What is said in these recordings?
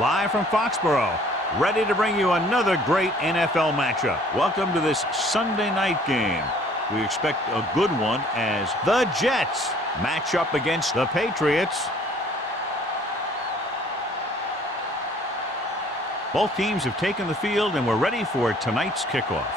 Live from Foxborough, ready to bring you another great NFL matchup. Welcome to this Sunday night game. We expect a good one as the Jets match up against the Patriots. Both teams have taken the field and we're ready for tonight's kickoff.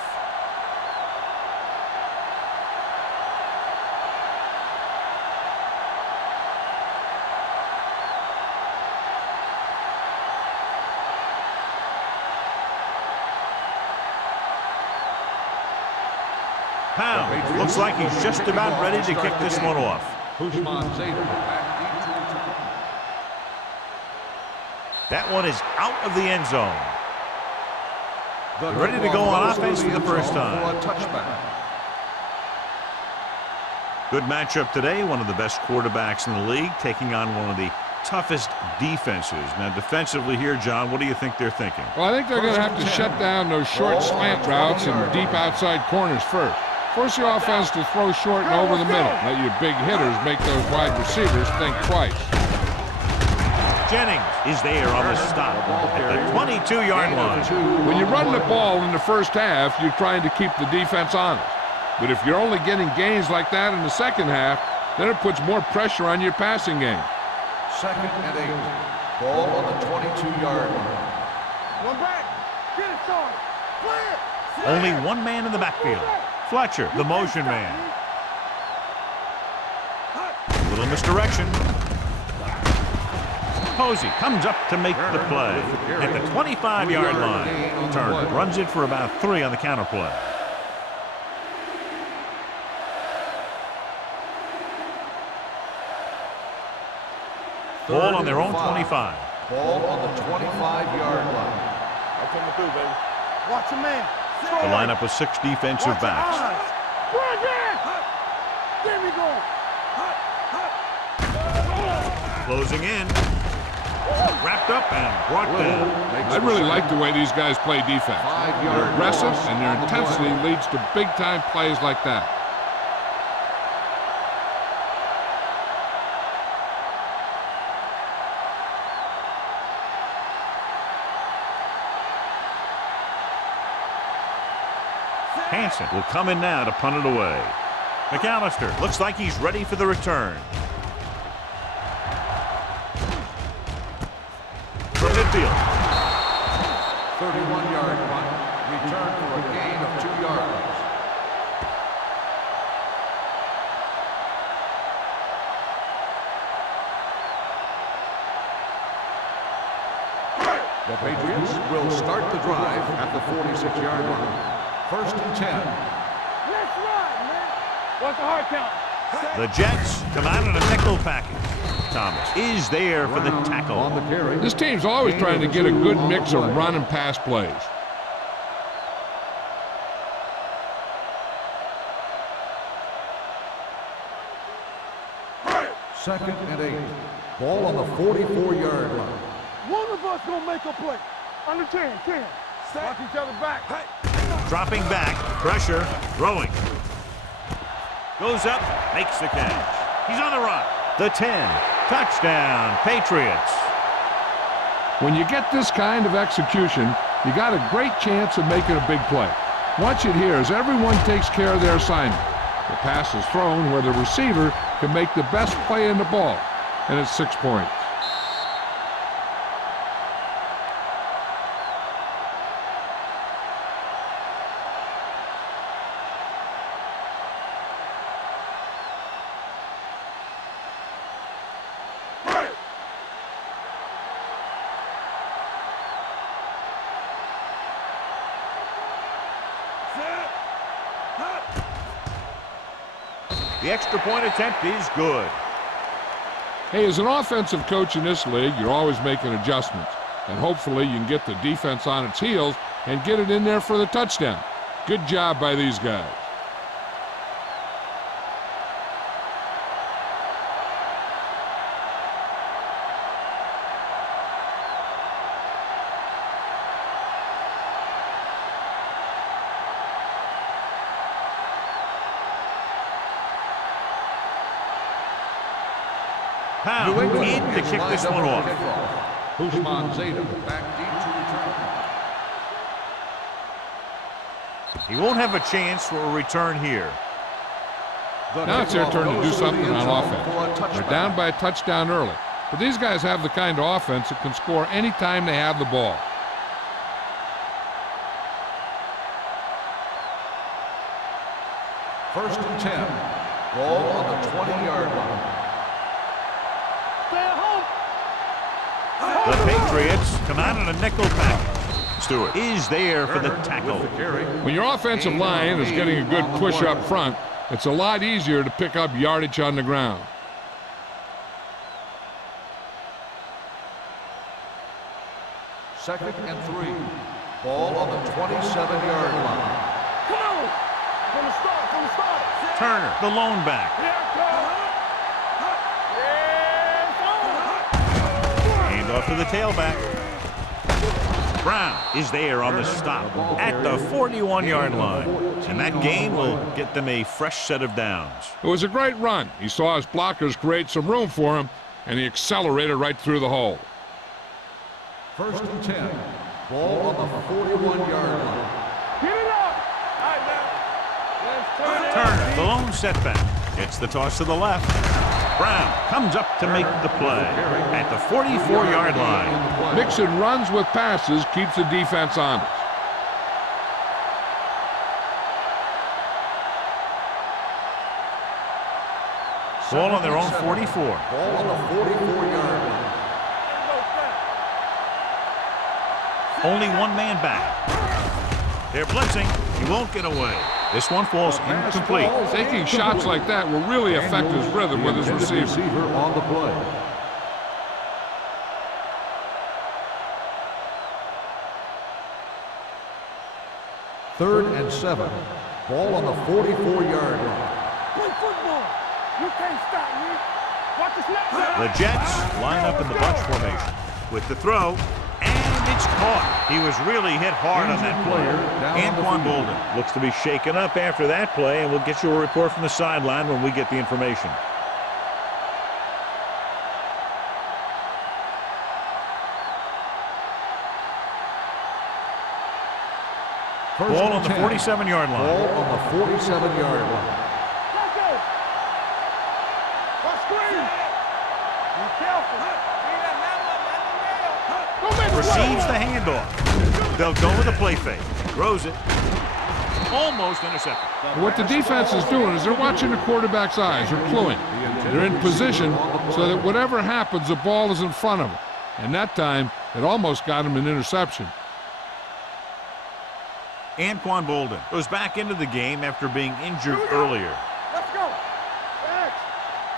Pound looks like he's just about ready to kick this one off. That one is out of the end zone. They're ready to go on offense for the first time. Good matchup today. One of the best quarterbacks in the league taking on one of the toughest defenses. Now defensively here, John, what do you think they're thinking? Well, I think they're going to have to shut down those short slant routes and deep outside corners first. Force the offense to throw short and over the middle. Let your big hitters make those wide receivers think twice. Jennings is there on the stop at the 22-yard line. When you run the ball in the first half, you're trying to keep the defense honest. But if you're only getting gains like that in the second half, then it puts more pressure on your passing game. 2nd and 8. Ball on the 22-yard line. One back. Get it started. Clear. Only one man in the backfield. Fletcher, the motion man. Little misdirection. Posey comes up to make the play at the 25-yard line. Turner runs it for about 3 on the counter play. Ball on their own 25. Ball on the 25-yard line. I'm coming through, baby. Watch your man. The lineup with 6 defensive backs. There we go. Closing in. Wrapped up and brought down. I really like the way these guys play defense. They're aggressive, and their intensity leads to big-time plays like that. Hansen will come in now to punt it away. McAllister looks like he's ready for the return. From midfield. 31-yard punt. Return for a gain of 2 yards. The Patriots will start the drive at the 46-yard line. 1st and 10. Let's run, man. What's the hard count? The Jets come out in a nickel package. Thomas is there for the tackle. On the carry. This team's always trying to get a good mix of run and pass plays. 2nd and 8. Ball on the 44-yard line. One of us gonna make a play. Under 10. Watch each other back. Dropping back, pressure, throwing. Goes up, makes the catch. He's on the run. The 10, touchdown, Patriots. When you get this kind of execution, you got a great chance of making a big play. Watch it here as everyone takes care of their assignment. The pass is thrown where the receiver can make the best play in the ball, and it's 6 points. The extra point attempt is good. Hey, as an offensive coach in this league, you're always making adjustments. And hopefully you can get the defense on its heels and get it in there for the touchdown. Good job by these guys. Pound in to kick this one off. Usman Zeta back deep to return. He won't have a chance for a return here. Now it's their turn to do something on offense. They're down by a touchdown early. But these guys have the kind of offense that can score any time they have the ball. First and 10. Ball on the 20-yard line. Stay at home. The Patriots come out in a nickel package. Stewart is there for the tackle. When your offensive line is getting a good push up front, it's a lot easier to pick up yardage on the ground. Second and 3. Ball on the 27-yard line. Come on. From the start, from the start. Turner, the lone back. Hand off to the tailback. Brown is there on the stop at the 41-yard line. And that gain will get them a fresh set of downs. It was a great run. He saw his blockers create some room for him, and he accelerated right through the hole. First and 10. Ball on the 41-yard line. Get it up. All right, man. Let's turn it. Turner, the lone setback. Gets the toss to the left. Brown comes up to make the play at the 44-yard line. Mixing runs with passes keeps the defense honest. Ball on their own 44. Ball on the 44-yard line. Only one man back. They're blitzing. He won't get away. This one falls incomplete. Taking shots like that will really affect his rhythm with his receiver. On the play. Third and 7. Ball on the 44-yard line. Play football. You can't stop me. Watch the snap. The Jets line up in the bunch formation with the throw, and it's caught. He was really hit hard on that play. Anquan Bolden looks to be shaken up after that play, and we'll get you a report from the sideline when we get the information. Ball on the 47-yard line. Ball on the 47-yard line. Let's go. Let's screen. Be careful. Don't make a Receives the handoff. They'll go with a play fake. Throws it. Almost intercepted. What the defense is doing is they're watching the quarterback's eyes. They're cluing. They're in position so that whatever happens, the ball is in front of them. And that time, it almost got him an interception. Anquan Bolden goes back into the game after being injured earlier. Let's go. Thanks.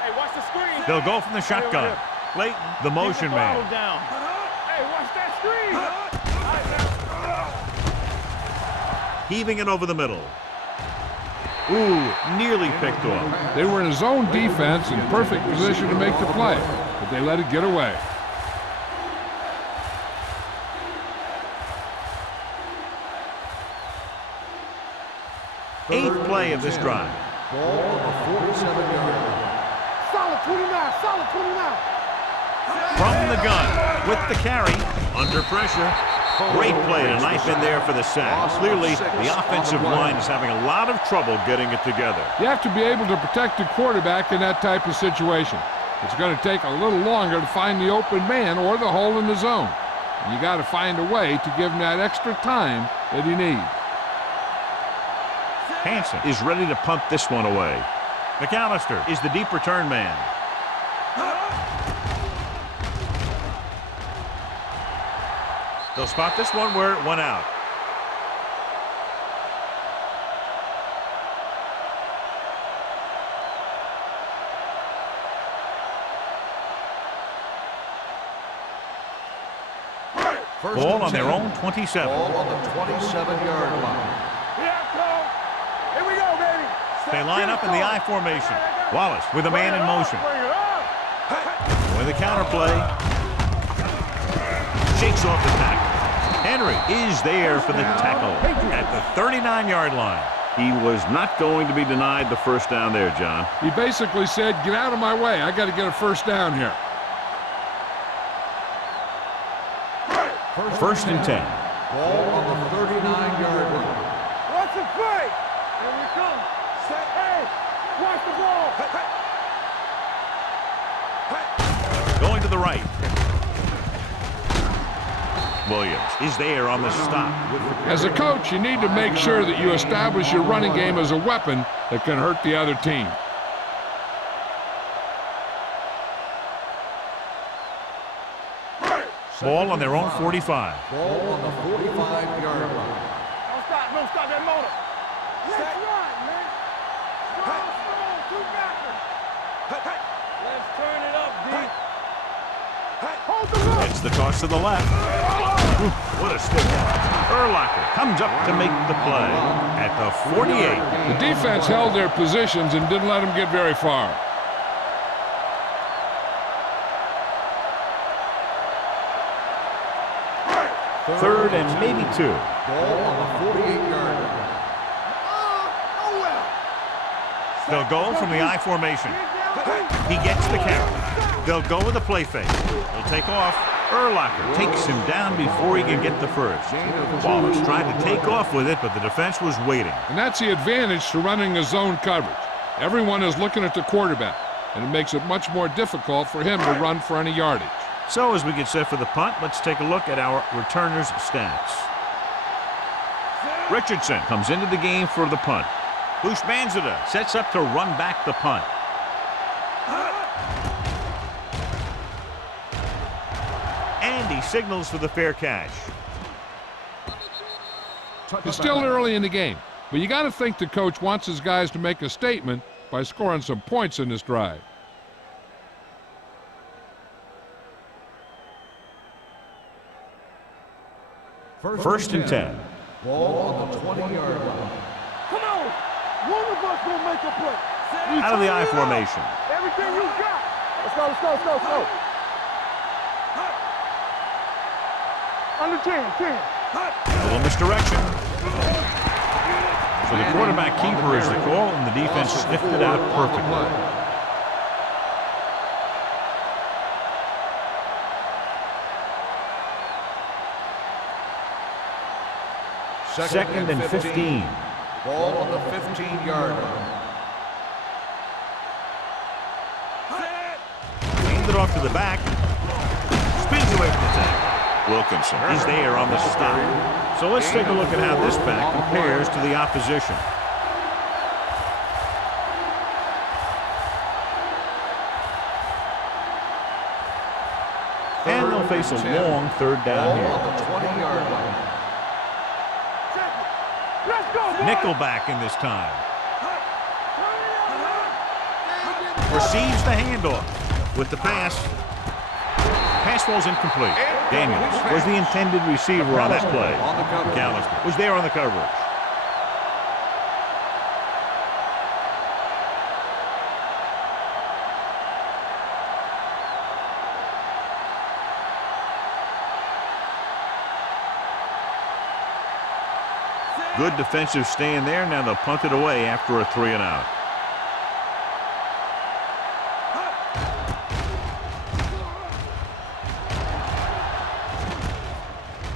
Hey, watch the screen. They'll go from the shotgun. Clayton, the motion man. Down. Hey, watch that screen. Heaving it over the middle. Ooh, nearly picked off. They were in a zone defense in perfect position to make the play, but they let it get away. Eighth play of this drive. Ball on the 47-yard line. Solid 29, solid 29. From the gun, with the carry, under pressure. Great play to knife in there for the sack. Clearly, the offensive line is having a lot of trouble getting it together. You have to be able to protect the quarterback in that type of situation. It's going to take a little longer to find the open man or the hole in the zone. And you got to find a way to give him that extra time that he needs. Hansen is ready to punt this one away. McAllister is the deep return man. They'll spot this one where it went out. Ball on their own 27. Ball on the 27-yard line. Here we go, baby. They line up in the I formation. Wallace with a man in motion. With a counter play. Shakes off the tackle. Henry is there for the tackle at the 39-yard line. He was not going to be denied the first down there, John. He basically said, get out of my way. I got to get a first down here. First and 10. Ball on the 39-yard line. Watch the play. Here we come. Set. Hey, watch the ball. Going to the right. Williams is there on the stop. As a coach, you need to make sure that you establish your running game as a weapon that can hurt the other team. Ball on their own 45. Ball on the 45-yard line. Don't stop that motor. Let's run, man. Strong, two backers. Let's turn it up, D. Hold the look. It's the toss to the left. Ooh, what a stick. Urlacher comes up to make the play at the 48. The defense held their positions and didn't let them get very far. Third and maybe 2. Ball on the 48-yard line. They'll go from the I formation. He gets the carry. They'll go with a play fake. They'll take off. Urlacher takes him down before he can get the first. Wallace tried to take off with it, but the defense was waiting. And that's the advantage to running a zone coverage. Everyone is looking at the quarterback, and it makes it much more difficult for him to run for any yardage. So as we get set for the punt, let's take a look at our returners' stats. Richardson comes into the game for the punt. Bushmanzada sets up to run back the punt. And he signals for the fair catch. It's still early in the game, but you got to think the coach wants his guys to make a statement by scoring some points in this drive. First and 10. Ball on the 20-yard line. Come on. One of us will make a play. Out of the I formation. Everything you got. Let's go. Under 10. A little misdirection. So the quarterback keeper is the call, and the defense sniffed it out perfectly. Second and 15. Ball on the 15-yard line. Aimed it off to the back. Spins away from the tackle. Wilkinson is there on the stop. So let's take a look at how this back compares to the opposition. And they'll face a long third down Ball here. on the 20-yard line. Let's go, boy. Nickelback in this time. Receives the handoff with the pass. Pass falls incomplete. Daniels was the intended receiver on that play. McAllister was there on the coverage. Good defensive stand there. Now they'll punt it away after a 3 and out.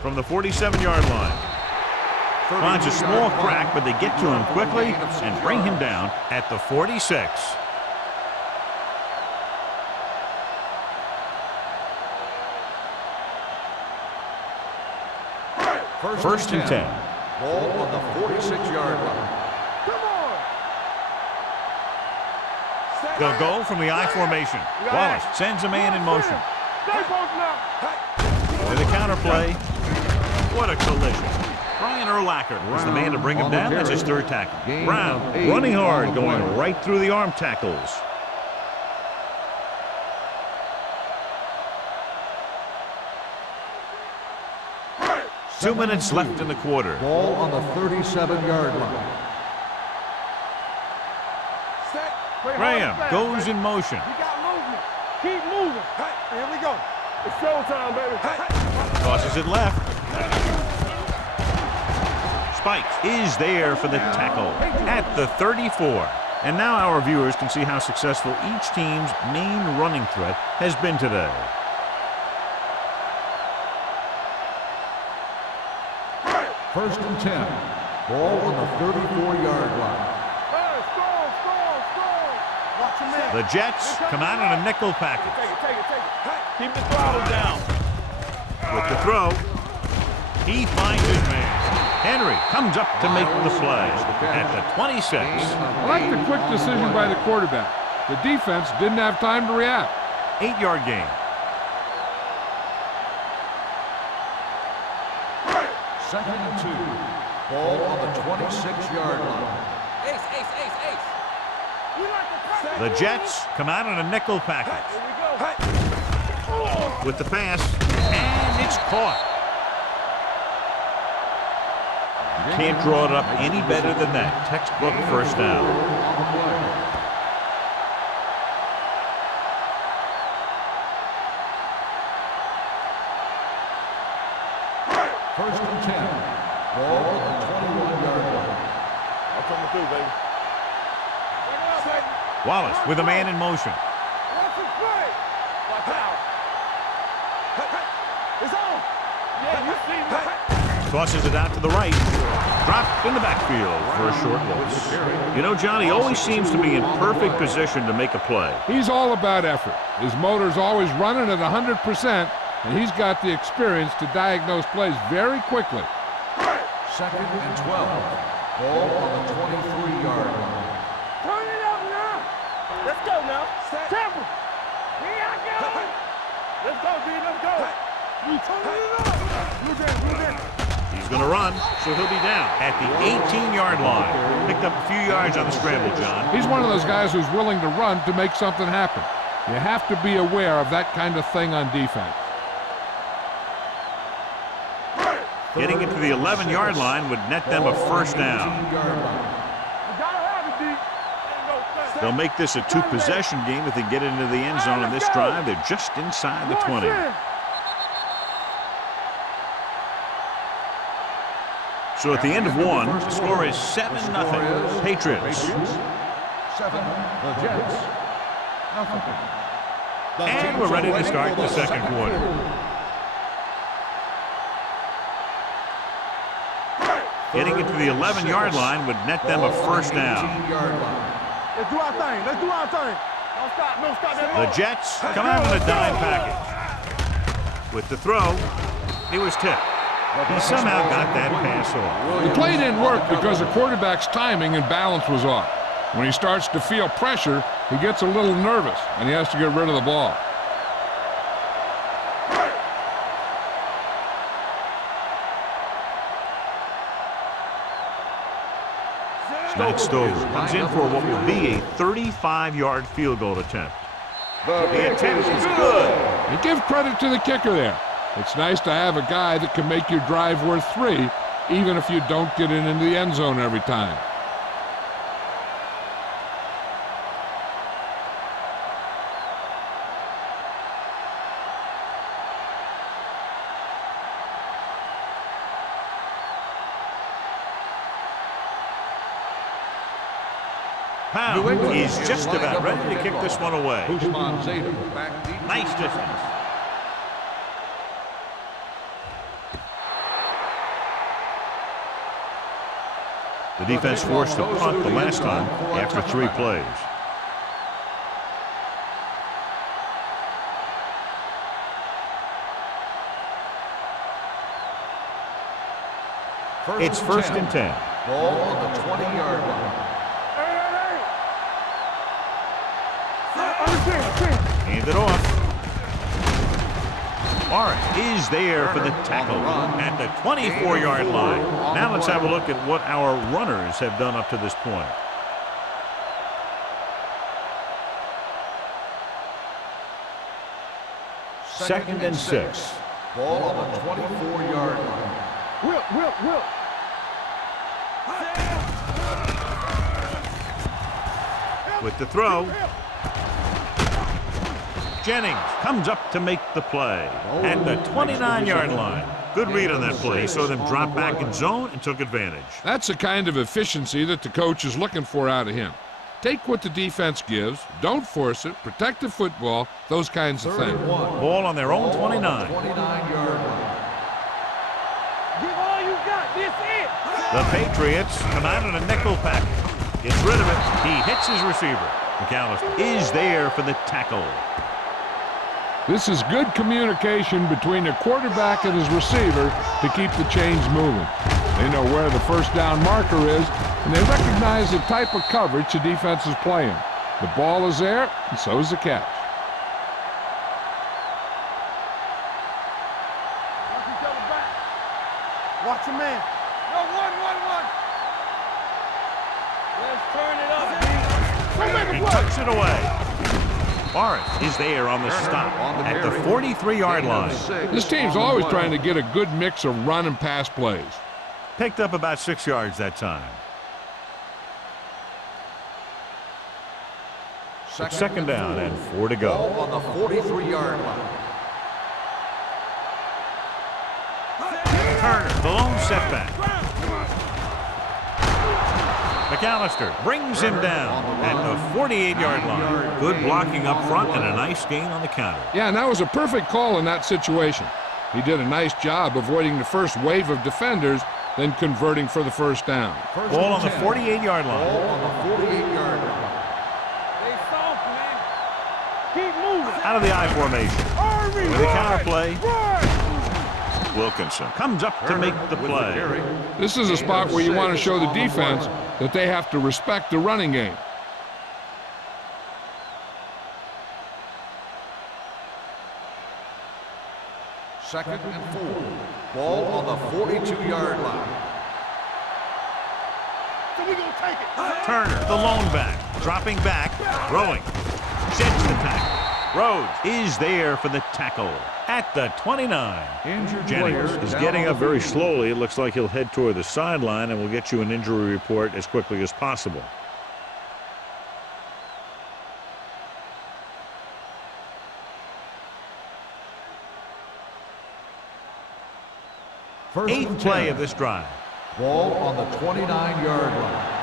From the 47-yard line. Finds a small crack, but they get to him quickly and bring him down at the 46. First and 10. Ball on the 46-yard line. Come on. They'll go from the I formation. Wallace sends a man in motion. Stay close now. With a counterplay. What a collision. Brian Urlacher was the man to bring him down. That's his third tackle. Brown running hard, going right through the arm tackles. Two minutes left in the quarter. Ball on the 37-yard line. Graham goes in motion. You got movement. Keep moving. Here we go. It's showtime, baby. Tosses it left. Spikes is there for the tackle at the 34. And now our viewers can see how successful each team's main running threat has been today. First and 10. Ball on the 34-yard line. Hey, score. Watch him in. The Jets come out in a nickel package. Take it. Keep the throttle down. With the throw, he finds his man. Henry comes up to make the play at the 26. I like the quick decision by the quarterback. The defense didn't have time to react. 8-yard gain. Second and 2. Ball on the 26-yard line. Ace. We like to cut. The Jets come out in a nickel package. Here we go. With the pass, and it's caught. Can't draw it up any better than that. Textbook first down. First and 10. Ball on the 21-yard line. I'm coming through, baby. Wallace with a man in motion. Watch him play. Watch out. It's on. Yeah, you see me. Tosses it out to the right. Dropped in the backfield for a short loss. You know, John, he always seems to be in perfect position to make a play. He's all about effort. His motor's always running at 100%, and he's got the experience to diagnose plays very quickly. Second and 12. Ball on the 23-yard line. Turn it up now. Let's go now. Temple. Here I go. Let's go, D. Let's go. You turn it up. Move in. He's going to run, so he'll be down at the 18-yard line. Picked up a few yards on the scramble, John. He's one of those guys who's willing to run to make something happen. You have to be aware of that kind of thing on defense. Getting it to the 11-yard line would net them a first down. They'll make this a two-possession game if they get into the end zone in this drive. They're just inside the 20. So at the end of one, the score is 7-0. Patriots. 7. The Jets. Nothing. And we're ready to start the second quarter. Getting it to the 11-yard line would net them a first down. Let's do our thing. Don't stop that. The Jets come out in a dime package. With the throw, he was tipped. He somehow got that pass off. The play didn't work because the quarterback's timing and balance was off. When he starts to feel pressure, he gets a little nervous, and he has to get rid of the ball. Mike Stover comes in for what will be a 35-yard field goal attempt. The attempt is good. And give credit to the kicker there. It's nice to have a guy that can make your drive worth 3, even if you don't get it into the end zone every time. Pound is just about ready to kick this one away. Nice distance. The defense forced to punt the last time after 3 plays. It's first and 10. Ball on the 20-yard line. Hand it off. Warren is there for the tackle at the 24-yard line. Now let's have a look at what our runners have done up to this point. Second and 6. Ball on the 24-yard line. Whip. With the throw, Jennings comes up to make the play at the 29-yard line. Good read on that play. He saw them drop back in zone and took advantage. That's the kind of efficiency that the coach is looking for out of him. Take what the defense gives, don't force it, protect the football, those kinds of things. Ball on their own 29. 29-yard line. Give all you got. This it. The Patriots come out in a nickel pack. Gets rid of it. He hits his receiver. McAllister is there for the tackle. This is good communication between the quarterback and his receiver to keep the chains moving. They know where the first down marker is, and they recognize the type of coverage the defense is playing. The ball is there, and so is the catch. Watch each other back. Watch a man. No, one. Let's turn it up, D. Don't make He a play. tucks it away. Morris is there on the stop at the 43-yard line. This team's always trying to get a good mix of run and pass plays. Picked up about 6 yards that time. Second down and 4 to go. Ball on the 43-yard line. Turner, the lone setback. McAllister brings him down at the 48-yard line. Good blocking up front and a nice gain on the counter. Yeah, and that was a perfect call in that situation. He did a nice job avoiding the first wave of defenders, then converting for the first down. Ball on the 48-yard line. Ball on the 48-yard line. Stay soft, man. Keep moving. Out of the I formation. Hurry, With the run, counter play, run. Wilkinson comes up to make the play. This is a spot where you want to show the defense that they have to respect the running game. Second and 4. Ball on the 42-yard line. So we gonna take it. Turner, the lone back, dropping back, throwing. Sheds the tackle. Rhodes is there for the tackle at the 29. Jennings is getting up very slowly. It looks like he'll head toward the sideline, and we'll get you an injury report as quickly as possible. Eighth play of this drive. Ball on the 29-yard line.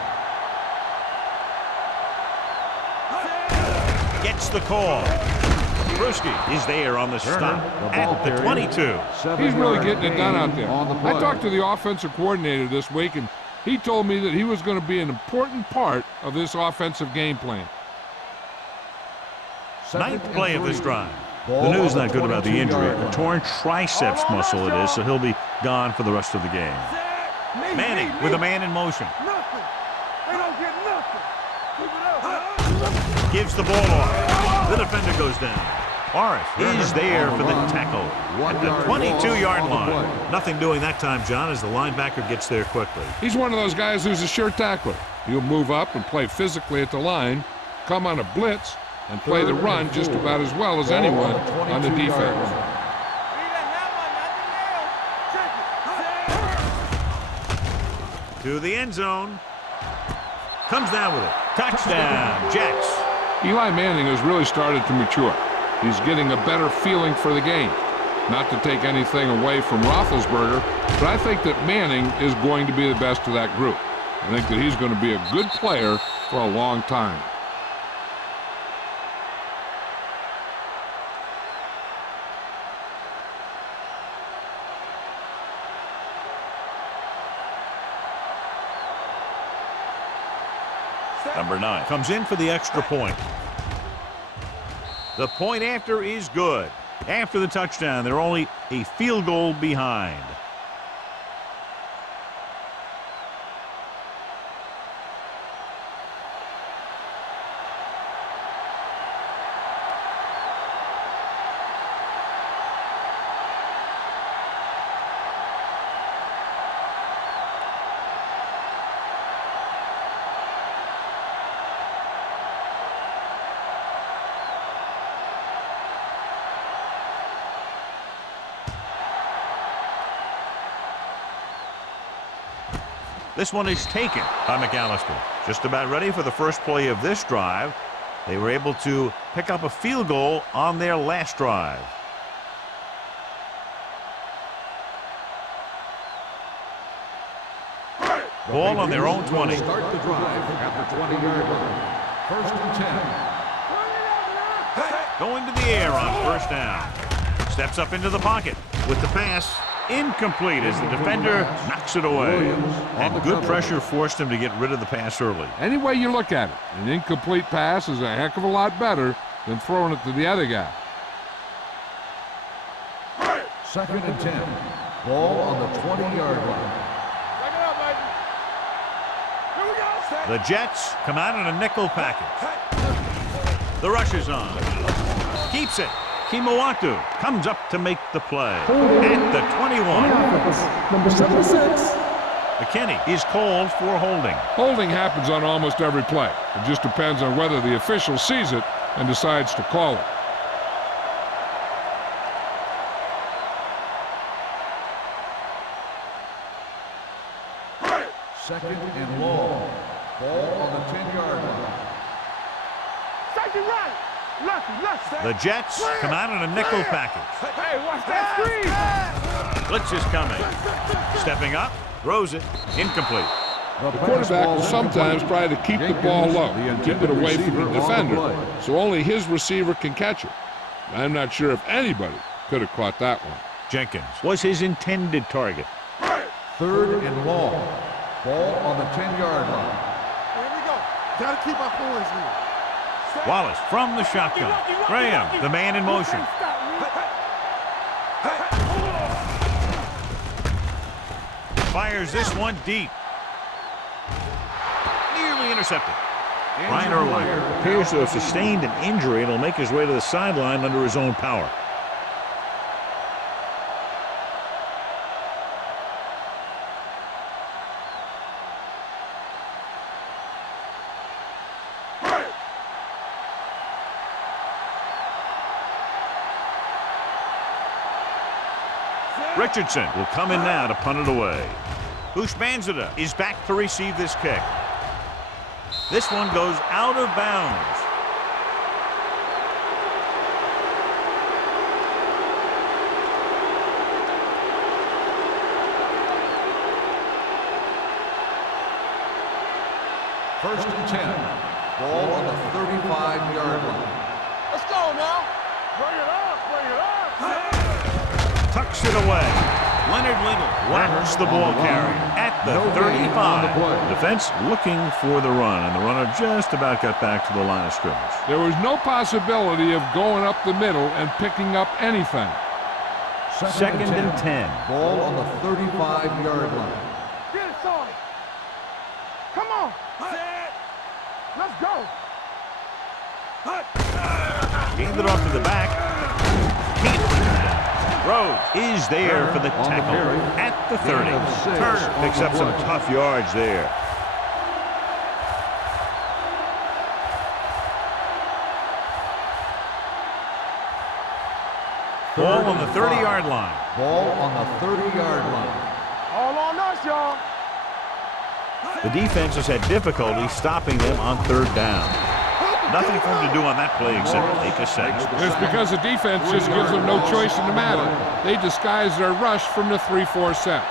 Gets the call. Brewski is there on the stop at the 22. He's really getting it done out there. I talked to the offensive coordinator this week, and he told me that he was going to be an important part of this offensive game plan. Ninth play of this drive. The news not good about the injury. A torn triceps muscle it is, so he'll be gone for the rest of the game. Manning with a man in motion. Nothing. They don't get nothing. Keep it up. Gives the ball off. The defender goes down. Morris is there for the tackle at the 22-yard line. Nothing doing that time, John, as the linebacker gets there quickly. He's one of those guys who's a sure tackler. He'll move up and play physically at the line, come on a blitz, and play the run just about as well as anyone on the defense. To the end zone. Comes down with it. Touchdown, Jets. Eli Manning has really started to mature. He's getting a better feeling for the game. Not to take anything away from Roethlisberger, but I think that Manning is going to be the best of that group. I think that he's going to be a good player for a long time. Number 9 comes in for the extra point. The point after is good. After the touchdown, they're only a field goal behind. This one is taken by McAllister. Just about ready for the first play of this drive. They were able to pick up a field goal on their last drive. Ball on their own 20. Start the drive at the 20-yard line. First and 10. Going to the air on first down. Steps up into the pocket with the pass. Incomplete as the defender knocks it away. And good pressure forced him to get rid of the pass early. Any way you look at it, an incomplete pass is a heck of a lot better than throwing it to the other guy. 2nd and 10. Ball on the 20-yard line. Back it up, baby. Here we go. The Jets come out in a nickel package. The rush is on. Keeps it. Kimawatu comes up to make the play at the 21. Number 76. McKinney is called for holding. Holding happens on almost every play. It just depends on whether the official sees it and decides to call it. Second and long. Ball on the 10-yard line. Safety right. Left. The Jets come out in a nickel package. Hey, watch that screen. Blitz is coming. Stepping up, throws it, incomplete. The quarterback will sometimes try to keep the ball low, keep it away from the defender, so only his receiver can catch it. I'm not sure if anybody could have caught that one. Jenkins was his intended target. 3rd and long. Ball on the 10-yard line. Here we go. Gotta keep our boys here. Wallace from the shotgun. Graham, the man in motion. Fires this one deep. Nearly intercepted. Ryan Erlacher appears to have sustained an injury and will make his way to the sideline under his own power. Richardson will come in now to punt it away. Ushmanzada is back to receive this kick. This one goes out of bounds. First and 10. Ball on the 35-yard line. Let's go now. Bring it up. Tucks it away. Leonard Little whacks the ball carrier at the 35. Defense looking for the run, and the runner just about got back to the line of scrimmage. There was no possibility of going up the middle and picking up anything. Second and 10. Ball on the 35-yard line. Get it, Sonny. Come on. Let's go. Gained it off to the back. Rhodes is there for the tackle at the 30. Turner picks up some tough yards there. Ball on the 30-yard line. Ball on the 30-yard line. All on us, y'all. The defense has had difficulty stopping them on 3rd down. Nothing for him to do on that play except take a sack. It's because the defense just gives them no choice in the matter. They disguise their rush from the 3-4 set.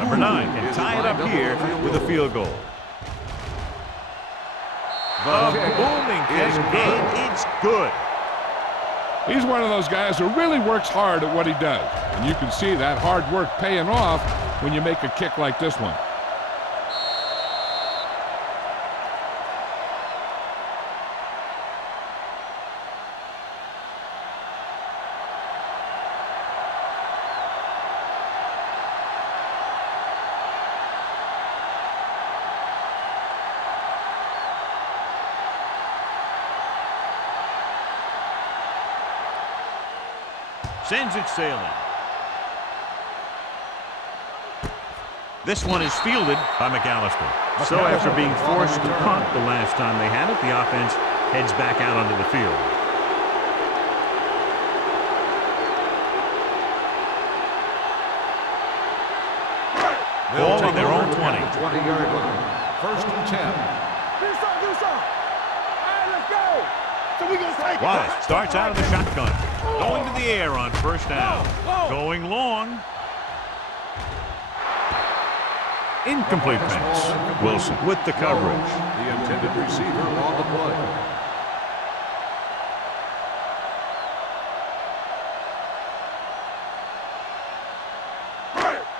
Number 9 can tie it up here with a field goal. The booming kick, and it's good. He's one of those guys who really works hard at what he does. And you can see that hard work paying off when you make a kick like this one. Sends it sailing. This one is fielded by McAllister. So after being forced to punt the last time they had it, the offense heads back out onto the field. Ball on their own 20. 20-yard line. First and 10. Do something. All right, let's go. So we gonna take Wallace starts out of the shotgun. Going to the air on first down. Going long. Incomplete pass. Wilson with the coverage. The intended receiver on the play.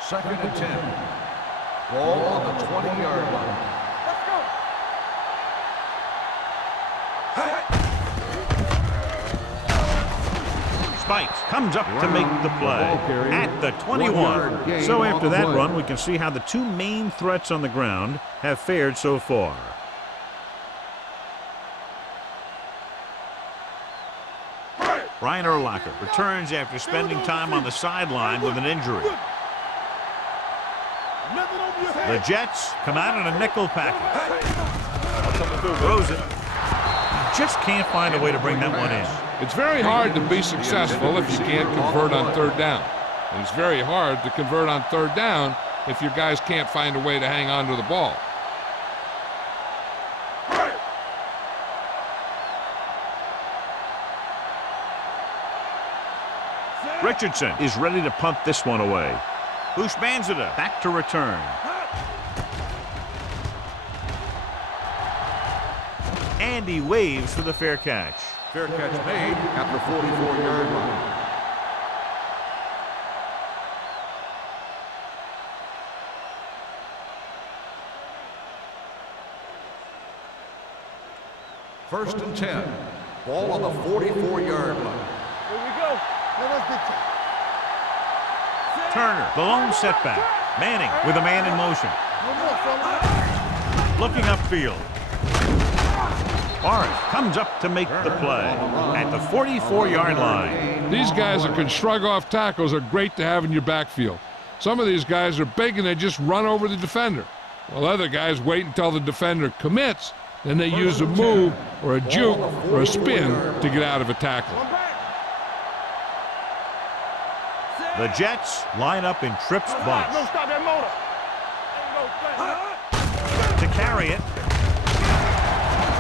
Second and 10. Ball on the 20-yard line. Let's go. Spikes comes up to make the play at the 21. So after that run, we can see how the two main threats on the ground have fared so far. Ryan Urlacher returns after spending time on the sideline with an injury. The Jets come out in a nickel package. Throws it. Just can't find a way to bring that one in. It's very hard to be successful if you can't convert on third down. And it's very hard to convert on third down if your guys can't find a way to hang on to the ball. Richardson is ready to punt this one away. Bushmanzada back to return. And he waves for the fair catch. Fair catch made at the 44-yard line. First and 10. Ball on the 44-yard line. Here we go. Now let's get Turner, the lone setback. Manning with a man in motion. Looking upfield. Barnes comes up to make the play at the 44-yard line. These guys that can shrug off tackles are great to have in your backfield. Some of these guys are big and they just run over the defender, while other guys wait until the defender commits, then they use a move or a juke or a spin to get out of a tackle. The Jets line up in Tripp's bunch. No, stop that motor. Ain't no To carry it.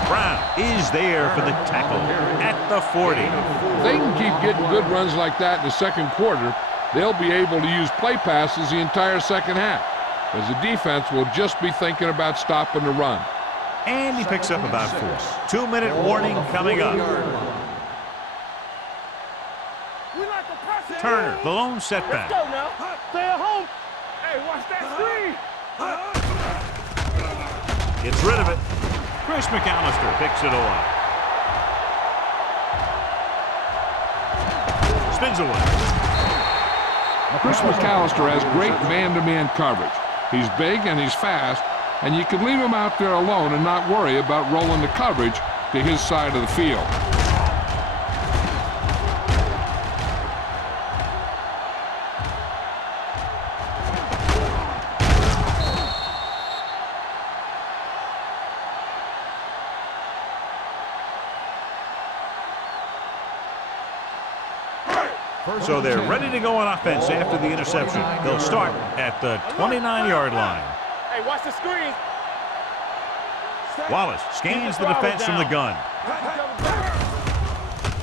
Brown is there for the tackle at the 40. If they can keep getting good runs like that in the second quarter, they'll be able to use play passes the entire second half, as the defense will just be thinking about stopping the run. And he picks up about 4. 2-minute warning coming up. We like to press it. Turner, the lone Let's setback. go now. Stay at home. Hey, watch that screen. Gets rid of it. Chris McAllister picks it away. Spins away. Chris McAllister has great man-to-man coverage. He's big and he's fast, and you can leave him out there alone and not worry about rolling the coverage to his side of the field. So they're ready to go on offense after the interception. They'll start at the 29-yard line. Hey, watch the screen. Wallace scans the defense from the gun.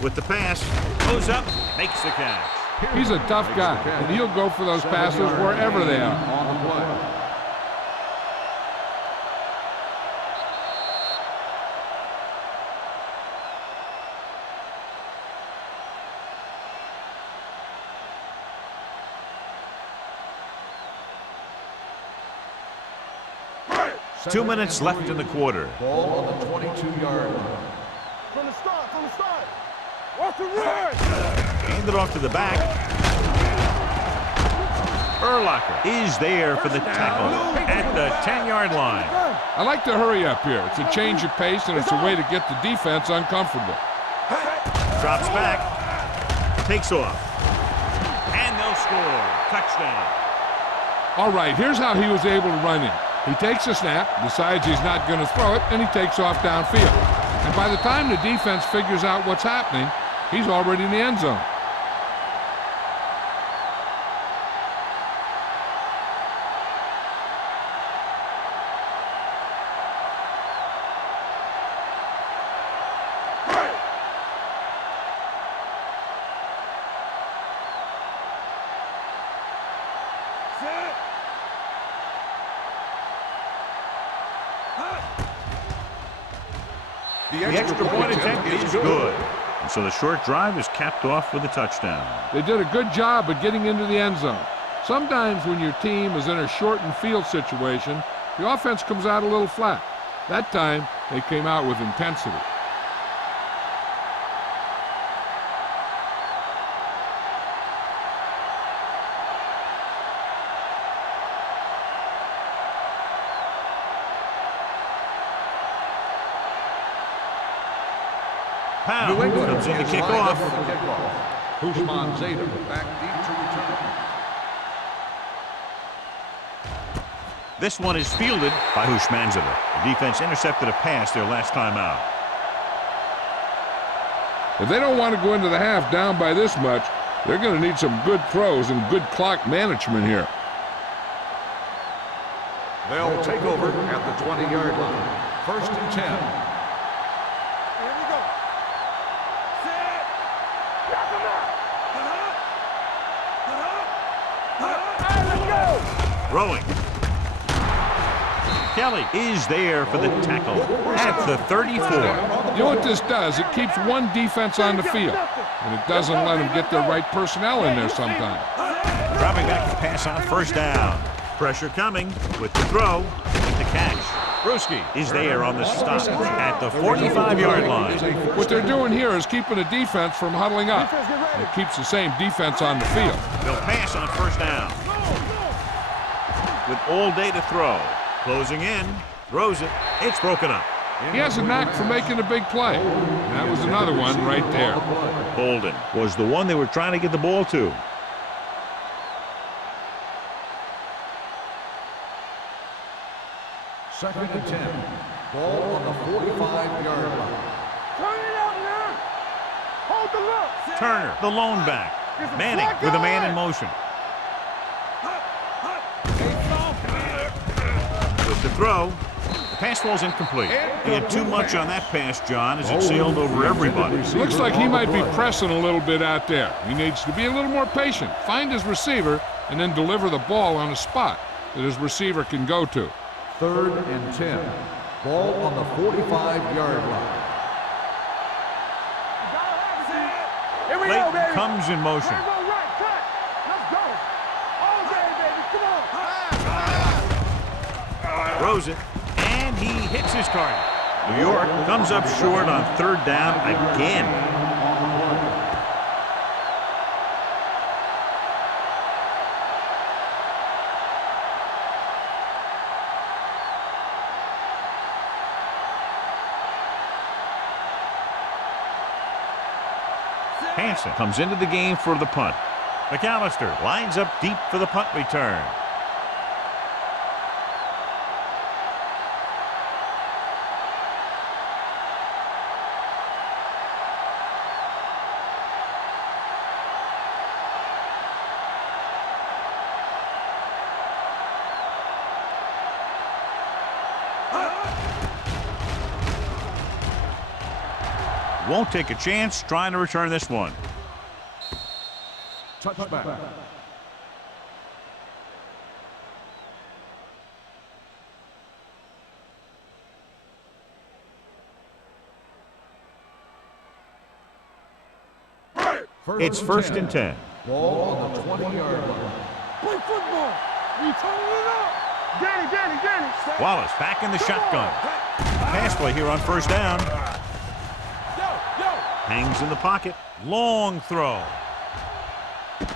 With the pass, goes up, makes the catch. He's a tough guy, and he'll go for those passes wherever they are. On the play. Two 2 minutes left in the quarter. Ball on the 22-yard line. From the start. Watch the run. Hand it off to the back. Urlacher is there for the tackle at the 10-yard line. I like to hurry up here. It's a change of pace, and it's a way to get the defense uncomfortable. Drops back. Takes off. And they'll score. Touchdown. All right, here's how he was able to run in. He takes a snap, decides he's not going to throw it, and he takes off downfield. And by the time the defense figures out what's happening, he's already in the end zone. The extra point attempt is good. And so the short drive is capped off with a touchdown. They did a good job of getting into the end zone. Sometimes when your team is in a shortened field situation, the offense comes out a little flat. That time, they came out with intensity. Pound New England comes in to is kick lined up off. for the kickoff. Hushman Zeta back deep to return. This one is fielded by Hushmanzada. The defense intercepted a pass their last time out. If they don't want to go into the half down by this much, they're going to need some good throws and good clock management here. They'll take over at the 20-yard line. 1st and 10. Here we go. Set. Knock him out. All right, let's go. Throwing. Kelly is there for the tackle at the 34. You know what this does? It keeps one defense on the field, and it doesn't let them get the right personnel in there sometimes. Dropping back to pass on 1st down. Pressure coming with the throw and the catch. Bruschi is there on the stop at the 45-yard line. What they're doing here is keeping the defense from huddling up. And it keeps the same defense on the field. They'll pass on 1st down. With all day to throw. Closing in, throws it, it's broken up. He has a knack for making a big play. And that was another one right there. Bolden was the one they were trying to get the ball to. Second and 10. Ball on the 45-yard line. Turn it out now. Hold the look. Turner, the lone back. Manning with a man in motion. With the throw, the pass falls incomplete. He had too much on that pass, John, as it sailed over everybody. Looks like he might be pressing a little bit out there. He needs to be a little more patient, find his receiver, and then deliver the ball on a spot that his receiver can go to. 3rd and 10. Ball on the 45-yard line. Here we go, Clayton baby. comes in motion. We're going right. Cut. Let's go. All day, baby. Come on. Throws it, and he hits his target. New York comes up short on 3rd down again. Hansen comes into the game for the punt. McAllister lines up deep for the punt return. Won't take a chance trying to return this one. Touchback. It's 1st and 10. Ball on the 20-yard line. Play football. We turning it up. Danny. Wallace back in the shotgun. Pass play here on 1st down. Hangs in the pocket. Long throw.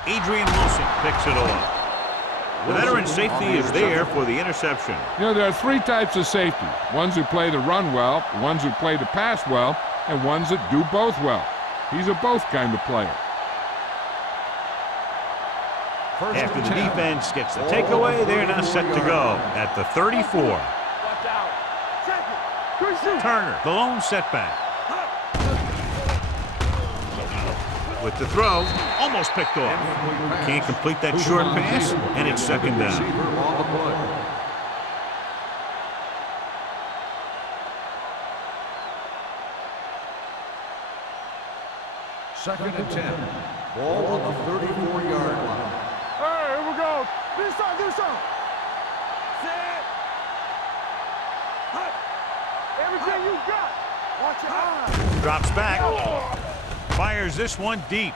Adrian Wilson picks it off. The veteran safety is there for the interception. You know, there are 3 types of safety. Ones who play the run well, ones who play the pass well, and ones that do both well. He's a both kind of player. After the defense gets the takeaway, they're now set to go at the 34. Watch out. Check it. Good shoot. Turner, the lone setback. With the throw, almost picked off. Can't complete that short pass, and it's 2nd down. On the play. Second and 10. Ball on the 34-yard line. All right, here we go. Do something. Set. Everything you got. Watch your eyes. Drops back. Fires this one deep.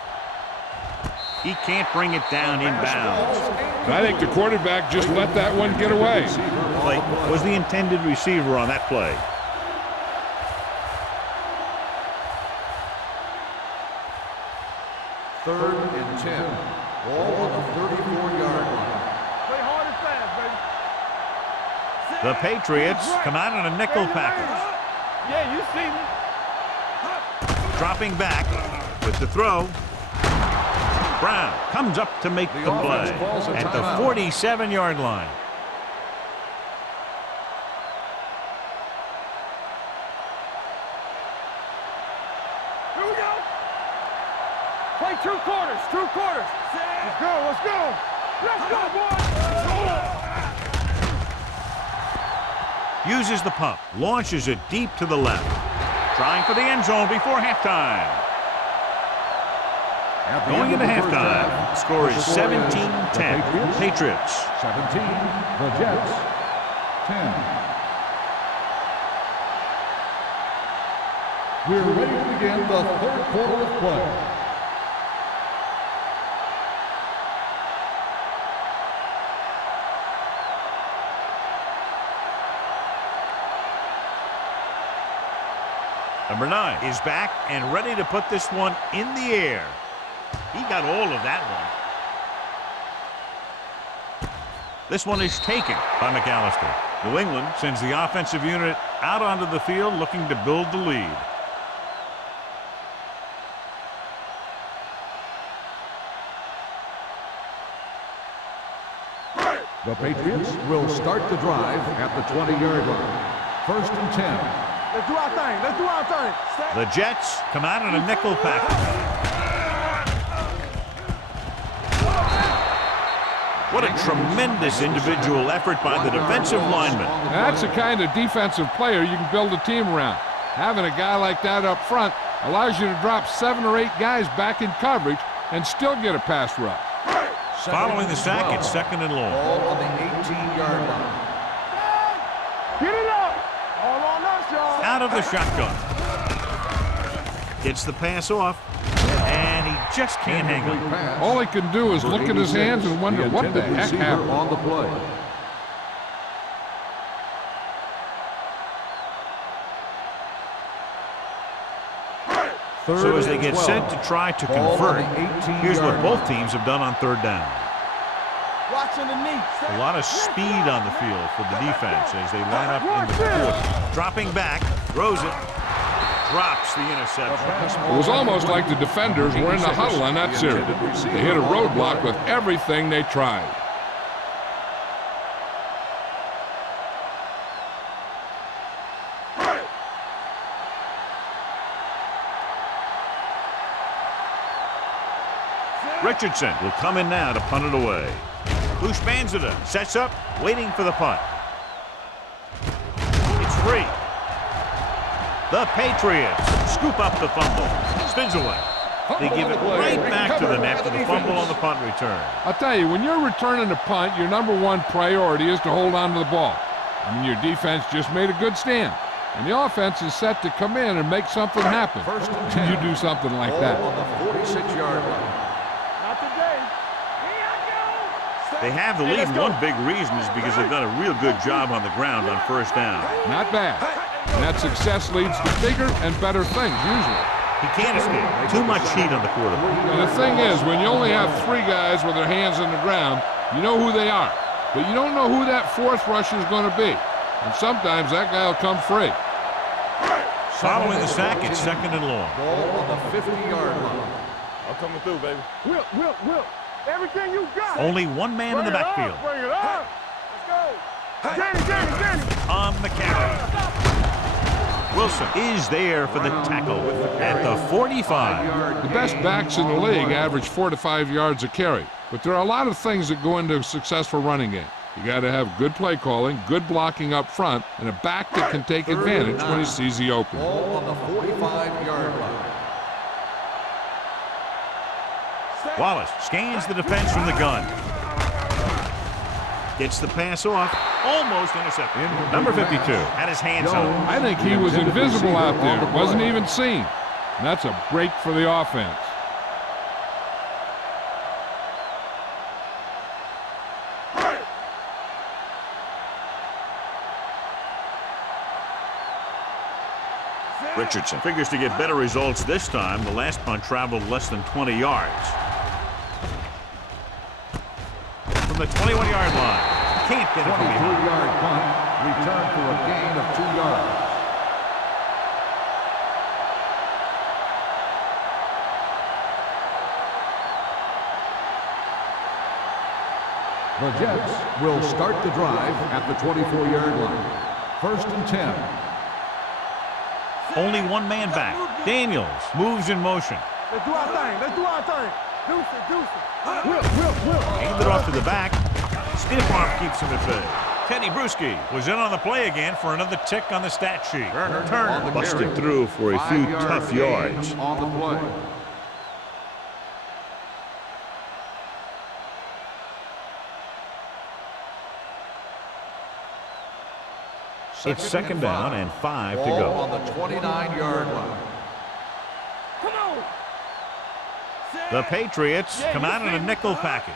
He can't bring it down inbounds. I think the quarterback just let that one get away. Play was the intended receiver on that play. Third and 10. Ball on the 34-yard line. Play hard and fast, baby. The Patriots come out in a nickel package. Yeah, you see me. Dropping back with the throw. Brown comes up to make the play at the 47-yard line. Here we go. Play 2 quarters, 2 quarters. Let's go, let's go. Let's go, boys. Uses the pump, launches it deep to the left. Trying for the end zone before halftime. Going into halftime, score is 17-10. Patriots. 17, the Jets, 10. We're ready to begin the third quarter of play. Number 9 is back and ready to put this one in the air. He got all of that one. This one is taken by McAllister. New England sends the offensive unit out onto the field looking to build the lead. The Patriots will start the drive at the 20-yard line. First and 10. Let's do our thing. Let's do our thing. The Jets come out in a nickel package. What a tremendous individual effort by the defensive lineman. That's the kind of defensive player you can build a team around. Having a guy like that up front allows you to drop 7 or 8 guys back in coverage and still get a pass rush. Following the sack, it's second and long. Ball on the 18-yard line. Get it up. All on us, y'all. Out of the shotgun. Gets the pass off, and he just can't hang on. All he can do is look at his hands and wonder what the heck happened. On the play. So as they get set to try to convert, here's what both teams have done on third down. Watch underneath. A lot of speed on the field for the defense as they line up in the fourth. Dropping back, throws it, drops the interception. It was almost like the defenders were in the huddle on that series. They hit a roadblock with everything they tried. Richardson will come in now to punt it away. Bush Banzita sets up, waiting for the punt. It's free. The Patriots scoop up the fumble. Spins away. They give it right back to the net for the fumble on the punt return. I'll tell you, when you're returning a punt, your #1 priority is to hold on to the ball. I mean, your defense just made a good stand. And the offense is set to come in and make something happen. First and Can 10. you do something like Ball that? on the 46-yard line. Not today. They have the lead, and one big reason is because they've done a real good job on the ground on first down. Not bad. And that success leads to bigger and better things, usually. He can't escape. Too much heat on the quarterback. And the thing is, when you only have 3 guys with their hands on the ground, you know who they are. But you don't know who that 4th rusher is going to be. And sometimes that guy will come free. Following the sack, it's second and long. Ball on the 50-yard line. I'm coming through, baby. Will. Everything you got. Only one man in the backfield. Bring it up. Let's go. Danny. On the carry. Wilson is there for the tackle at the 45. The best backs in the league average 4 to 5 yards a carry. But there are a lot of things that go into a successful running game. You got to have good play calling, good blocking up front, and a back that can take advantage when he sees the opening. Ball on the 45-yard line. Wallace scans the defense from the gun. Gets the pass off. Almost intercepted. Number 52 had his hands on it. I think he was invisible out there. Wasn't even seen. And that's a break for the offense. Richardson figures to get better results this time. The last punt traveled less than 20 yards. From the 21-yard line. Can't get it from behind. 23-yard punt. Return for a gain of 2 yards. The Jets will start the drive at the 24-yard line. 1st and 10. Only one man back. Daniels moves in motion. Let's do our thing. Let's do our thing. Deuce it. Handed off to the back. Stiff arm keeps him at bay. Teddy Bruschi was in on the play again for another tick on the stat sheet. Turner busted through for a few tough yards. On the play. It's 2nd down and 5 to Ball go. on the 29-yard line. Come on. The Patriots come out in a nickel package.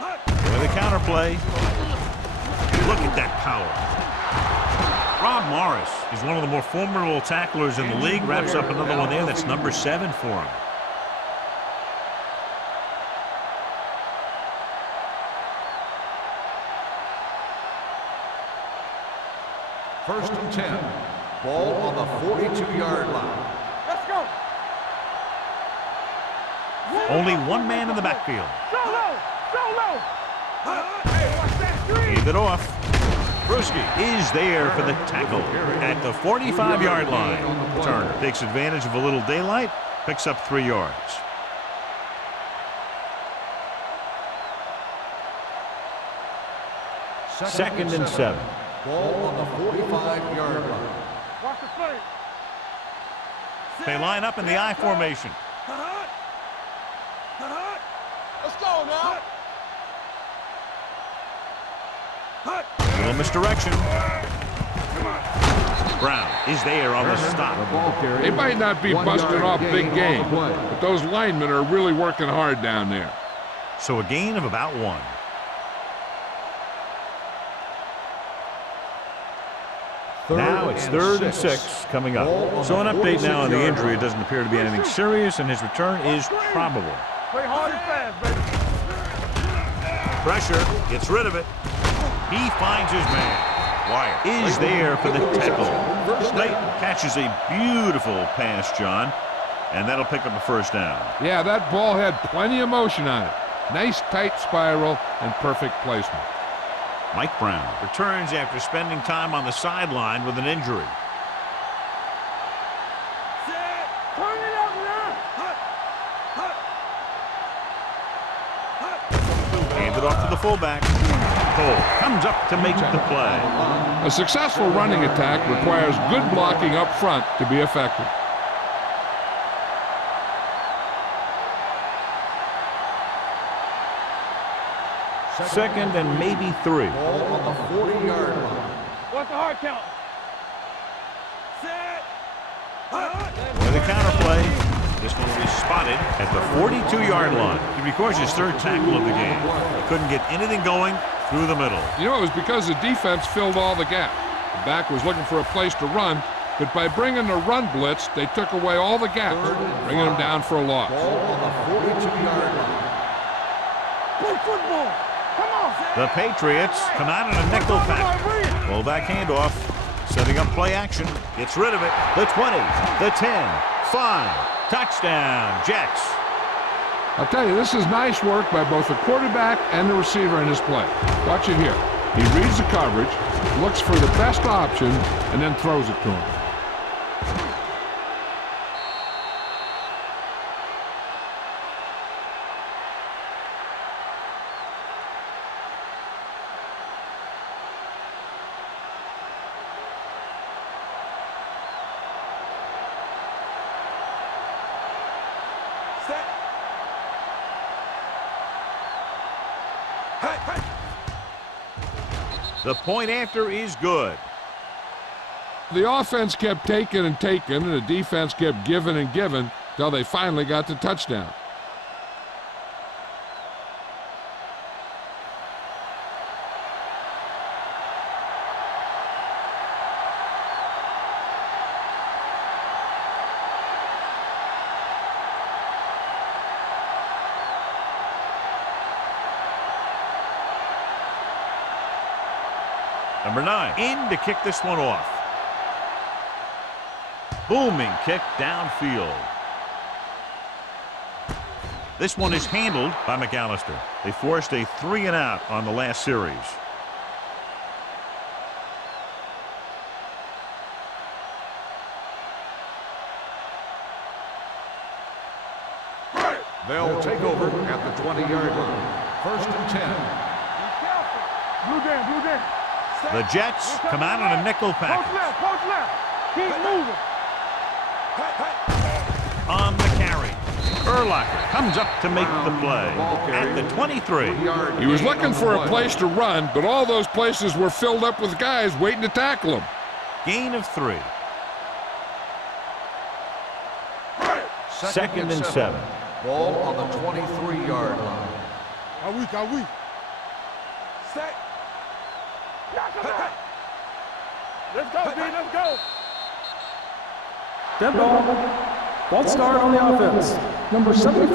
With a counter play. Look at that power. Rob Morris is one of the more formidable tacklers in the league. Wraps up another one there. That's number 7 for him. First and 10. Ball on the 42-yard line. Let's go. Only one man in the backfield. Go low. Go low. Hey, watch that screen. Hand it off. Bruschi is there for the tackle at the 45-yard line. Turner takes advantage of a little daylight, picks up 3 yards. Second and 7. Ball on the 45-yard line. Watch the play. They line up in the I formation. Let's go now. A little misdirection. Brown is there on the stop. They might not be busting off big game, but those linemen are really working hard down there. So a gain of about 1. Now it's 3rd and 6 coming up. So an update now on the injury. It doesn't appear to be anything serious, and his return is probable. Play hard and fast, baby. Pressure, gets rid of it. He finds his man. Wyatt is there for the tackle. Slayton catches a beautiful pass, John, and that'll pick up a 1st down. Yeah, that ball had plenty of motion on it. Nice tight spiral and perfect placement. Mike Brown returns after spending time on the sideline with an injury. Turn it up now. Handed off to the fullback. Cole comes up to make the play. A successful running attack requires good blocking up front to be effective. Second and maybe 3. Ball on the 40-yard line. What's the hard count? With a counter play, this one will be spotted at the 42-yard line. He records his 3rd tackle of the game. He couldn't get anything going through the middle. You know, it was because the defense filled all the gaps. The back was looking for a place to run, but by bringing the run blitz, they took away all the gaps, bringing them down for a loss. Ball on the 42-yard line. Play football. Come on. The Patriots come out in a nickel pack. Fullback handoff, setting up play action. Gets rid of it. The 20, the 10, 5. Touchdown, Jets. I'll tell you, this is nice work by both the quarterback and the receiver in his play. Watch it here. He reads the coverage, looks for the best option, and then throws it to him. The point after is good. The offense kept taking and taking, and the defense kept giving and giving till they finally got the touchdown. Number 9 in to kick this one off. Booming kick downfield. This one is handled by McAllister. They forced a 3-and-out on the last series. They'll take over at the 20-yard line. 1st and 10. Blue down, blue down. The Jets come out in a nickel package. Coach left. Keep moving. On the carry, Urlacher comes up to make the play at the 23. He was looking for a place to run, but all those places were filled up with guys waiting to tackle him. Gain of 3. 2nd and 7. Ball on the 23-yard line. Are we? Set. Let's go, D. Let's go. Dead ball. False start on the offense. Number 74.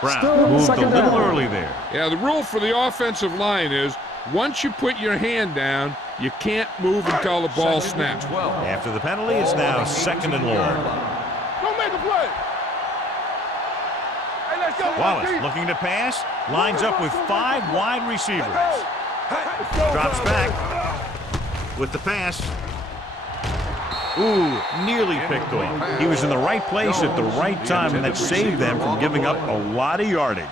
Brown Still moved a second little down. early there. Yeah, the rule for the offensive line is once you put your hand down, you can't move until the ball snaps. After the penalty, it's now 2nd and long. Don't make a play. Hey, let's go. Wallace looking to pass, lines up with 5 wide receivers. Drops back with the pass. Ooh, nearly picked off. He was in the right place at the right time, and that saved them from giving up a lot of yardage.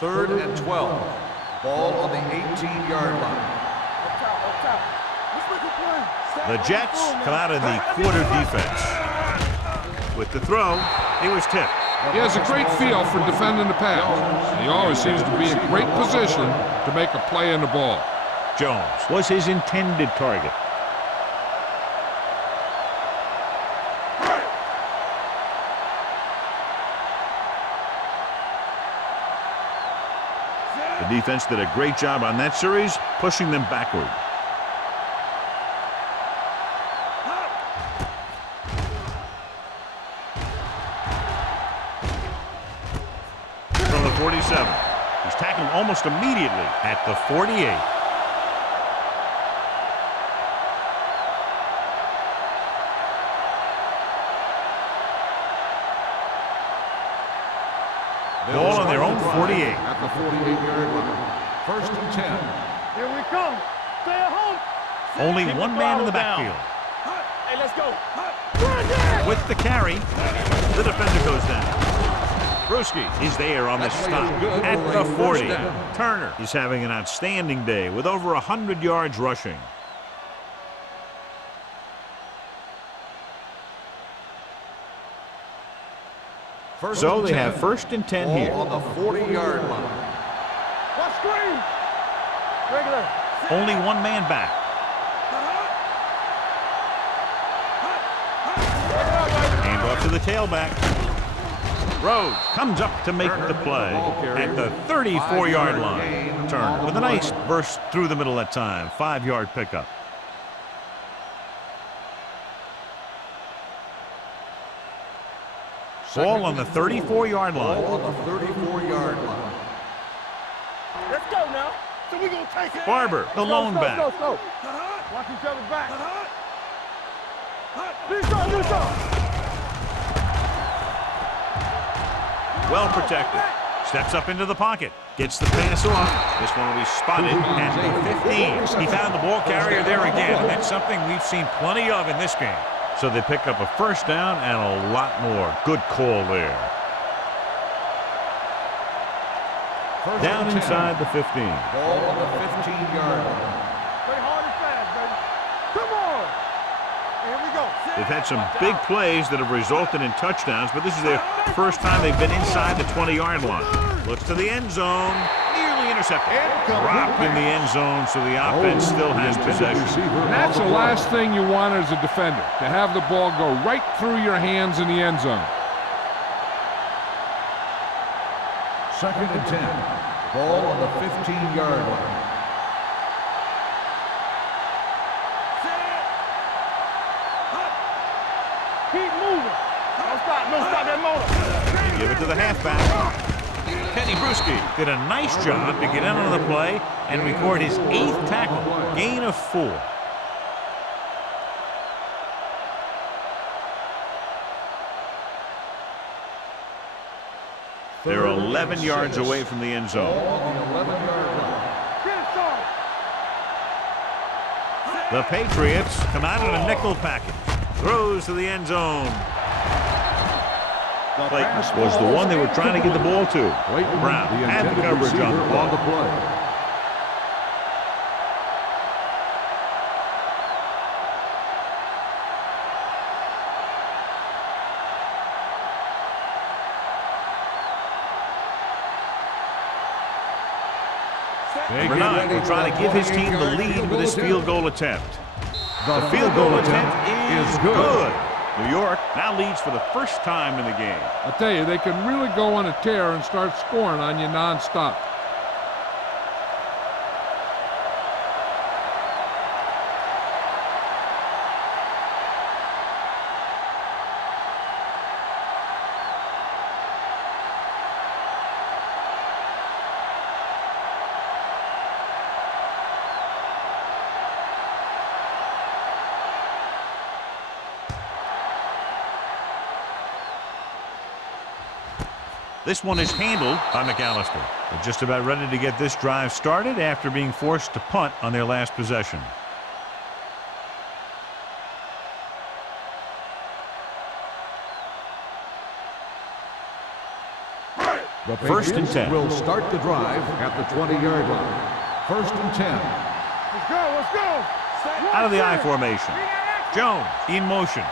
Third and 12. Ball on the 18-yard line. The Jets come out in the quarter defense. With the throw, it was tipped. He has a great feel for defending the pass, and he always seems to be in great position to make a play in the ball. Jones was his intended target. The defense did a great job on that series, pushing them backward. From the 47. He's tackled almost immediately at the 48. Ball on their own 48. At the 48-yard line. 1st and 10. Here we come. Stay at home. Only one man in the backfield. Hey, let's go. With the carry, the defender goes down. Bruschi is there on the stop at the 40. Turner is having an outstanding day with over 100 yards rushing. So they have 1st and 10 here. On the 40-yard line. What screen? Regular. Only one man back. Hand off to the tailback. Rhodes comes up to make the play at the 34-yard line. Turner with a nice burst through the middle that time. 5-yard pickup. Ball on the 34-yard line. Ball on the 34-yard line. Let's go now. So we gonna take it. Barber, the lone back. Go. Watch each other's back. Do something. Well protected. Steps up into the pocket. Gets the pass off. This one will be spotted at the 15. He found the ball carrier there again, and that's something we've seen plenty of in this game. So they pick up a 1st down and a lot more. Good call there. Down inside the 15. Ball on the 15-yard line. Play hard and fast, baby. Come on. Here we go. They've had some big plays that have resulted in touchdowns, but this is their first time they've been inside the 20-yard line. Looks to the end zone. Nearly intercepted. Dropped in the end zone, so the offense still has possession. And that's the last thing you want as a defender, to have the ball go right through your hands in the end zone. 2nd and 10. Ball on the 15-yard line. Keep moving. Don't stop that motor. Give it to the halfback. Kenny Bruschi did a nice job to get in on the play and record his 8th tackle. Gain of 4. They're 11 yards away from the end zone. The Patriots come out in a nickel package. Throws to the end zone. Clayton was the one they were trying to get the ball to. Brown had the coverage on the play. Bernard will try to give his team the lead with his field goal attempt. The field goal attempt is good. New York now leads for the first time in the game. I tell you, they can really go on a tear and start scoring on you nonstop. This one is handled by McAllister. They're just about ready to get this drive started after being forced to punt on their last possession. The 1st and 10. Will start the drive at the 20-yard line. 1st and 10. Let's go, let's go. Out of the I formation. Jones in motion.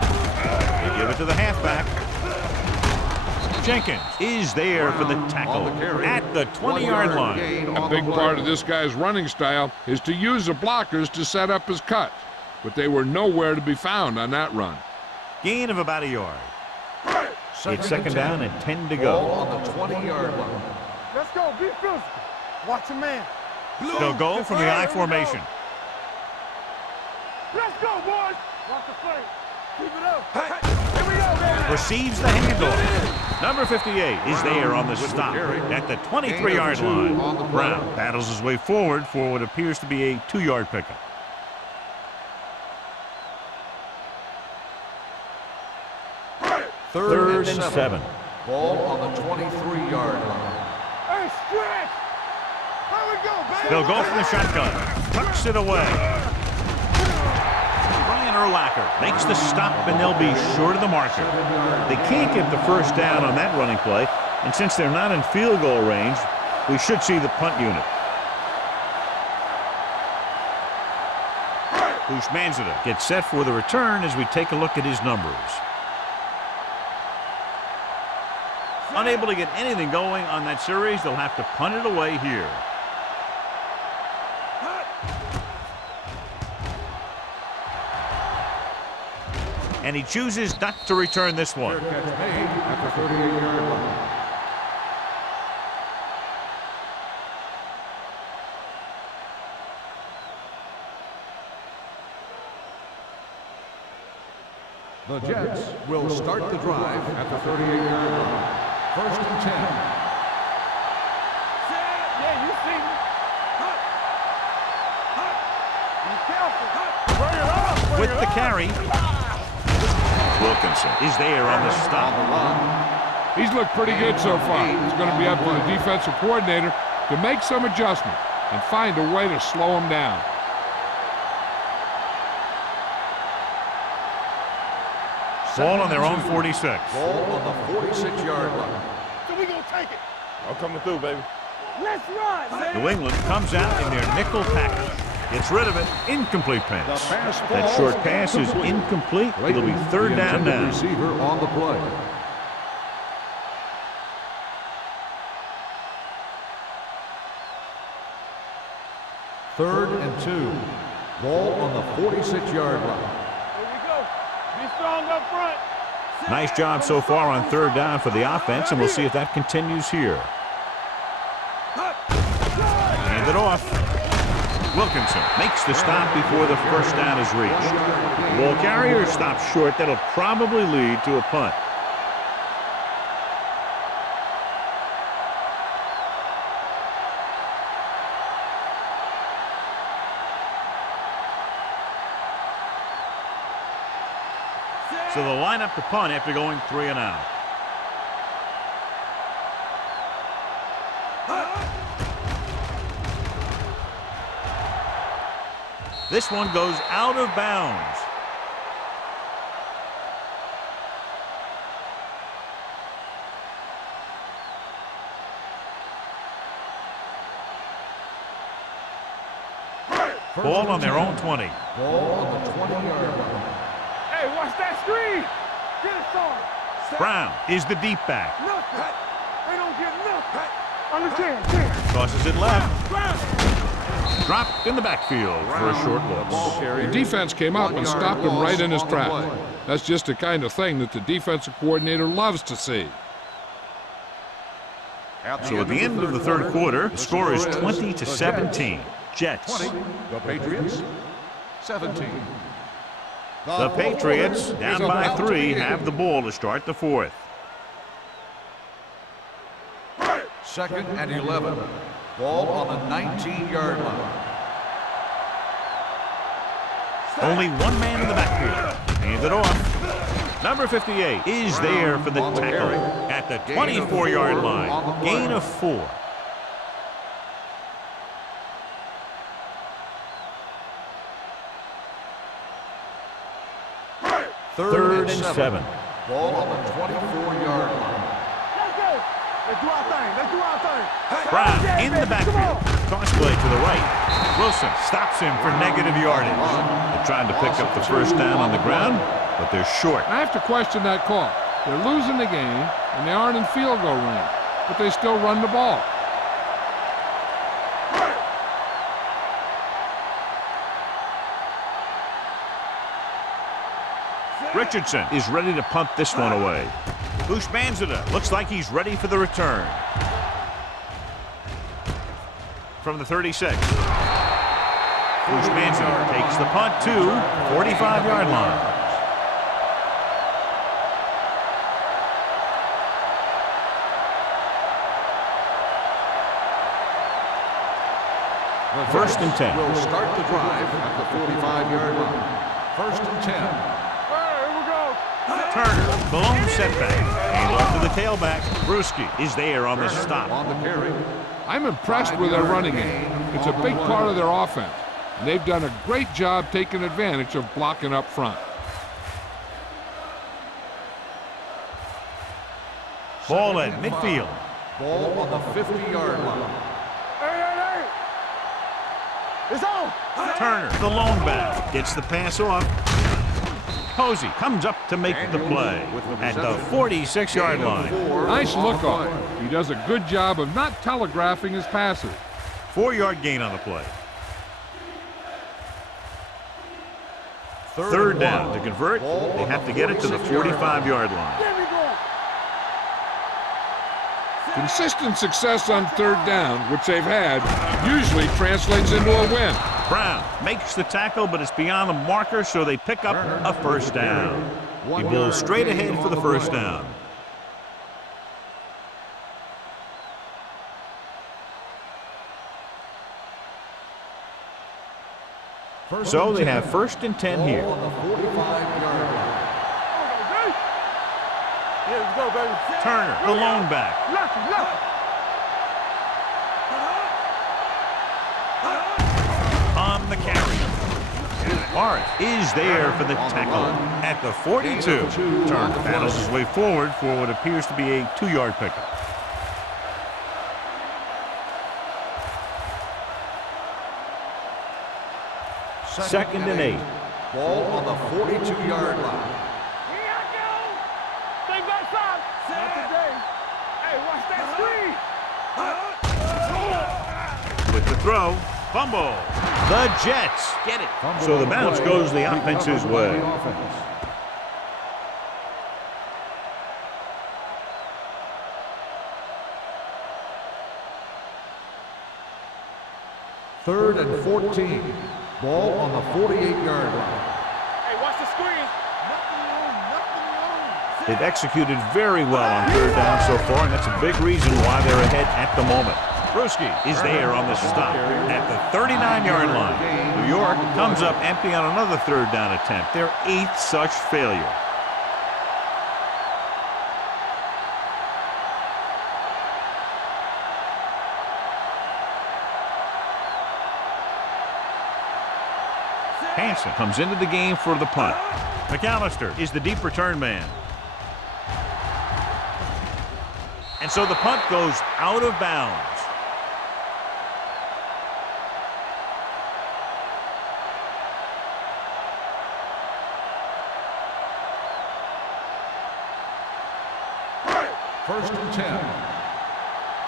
They give it to the halfback. Jenkins is there for the tackle at the 20-yard line. A big part of this guy's running style is to use the blockers to set up his cut, but they were nowhere to be found on that run. Gain of about a yard. It's 2nd down and 10 to go. On the 20-yard line. Let's go, be physical. Watch a man. They'll go from the I formation. Let's go, boys. Watch the play. Keep it up. Here we go, man. Receives the handoff. Number 58 is there on the stop at the 23-yard line. Brown battles his way forward for what appears to be a 2-yard pickup. Third and 7. Ball on the 23-yard line. Hey, stretch. Here we go, baby. They'll go from the shotgun. Tucks it away. Brian Urlacher makes the stop, and they'll be short of the marker. They can't get the first down on that running play, and since they're not in field goal range, we should see the punt unit. Manzada gets set for the return as we take a look at his numbers. Unable to get anything going on that series, they'll have to punt it away here. And he chooses not to return this one. Catch made at the 38-yard line. The Jets will start the drive at the 38-yard line. 1st and 10. Yeah, you see me. Be careful. Bring it up. With the carry, Wilkinson is there on the stop. He's looked pretty good so far. It's going to be up to the defensive coordinator to make some adjustment and find a way to slow him down. Ball on their own 46. Ball on the 46-yard line. So we gonna take it. I'm coming through, baby. Let's run, man. New England comes out in their nickel package. Gets rid of it. Incomplete pass. The pass That falls short pass is incomplete. It'll be third the down intended now. receiver on the play. Third and 2. Ball on the 46-yard line. Here we go. Be strong up front. Nice job so far on third down for the offense, and we'll see if that continues here. Hand it off. Wilkinson makes the stop before the first down is reached. The ball carrier stops short. That'll probably lead to a punt. So they'll line up to punt after going 3 and out. This one goes out of bounds. Ball on their own 20. Ball on the 20-yard line. Hey, watch that screen. Get it started. Brown is the deep back. Nothing. They don't get nothing. Understand? Tosses it left. Dropped in the backfield for a short loss. The defense came up and stopped him right in his tracks. That's just the kind of thing that the defensive coordinator loves to see. So at the end of the third quarter, the score is 20-17. Jets. 20, the Patriots, 17. The Patriots, down by 3, have the ball to start the fourth. Second and 11. Ball on the 19-yard line. Only one man in the backfield. Hand it off. Number 58 is there for the tackle at the 24-yard line. Gain of 4. Third and 7. Ball on the 24-yard line. Let's go. Let's do our thing. Let's do our thing. Brown in the backfield. Toss play to the right. Wilson stops him for negative yardage. They're trying to pick up the first down on the ground, but they're short. I have to question that call. They're losing the game, and they aren't in field goal range, but they still run the ball. Richardson is ready to punt this one away. Bushmanzada looks like he's ready for the return. From the 36. Bushmanzada takes the punt to 45-yard line. First and 10. Will start the drive at the 45-yard line. First and 10. Turner, the lone setback. Hand off to the tailback. Brewski is there on the stop. On the carry. I'm impressed with their running game. It's a big part of their offense, and they've done a great job taking advantage of blocking up front. Ball at midfield. Ball on the 50-yard line. Hey. It's on. Turner, the lone back, gets the pass off. Posey comes up to make the play at the 46-yard line. Nice look on him. He does a good job of not telegraphing his passes. 4-yard gain on the play. Third down. To convert, they have to get it to the 45-yard line. Consistent success on third down, which they've had, usually translates into a win. Brown makes the tackle, but it's beyond the marker, so they pick up a first down. He bowls straight ahead for the first down. So they have first and 10 here. On the 45-yard line. Yeah, let's go, baby. Turner, the lone back. On the carry. Morris is there for the tackle at the 42. Turner battles his way forward for what appears to be a 2-yard pickup. Second and 8. Ball on the 42-yard line. Stay backside. Not today. Hey, watch that screen. With the throw, fumble. The Jets get it. So the bounce goes the offense's way. Third and 14. Ball on the 48-yard line. Hey, watch the screen. Nothing wrong. They've executed very well on third down so far, and that's a big reason why they're ahead at the moment. Bruschi is there on the stop at the 39-yard line. New York comes up empty on another third down attempt, their 8th such failure. Hansen comes into the game for the punt. McAllister is the deep return man. And so the punt goes out of bounds. First and 10.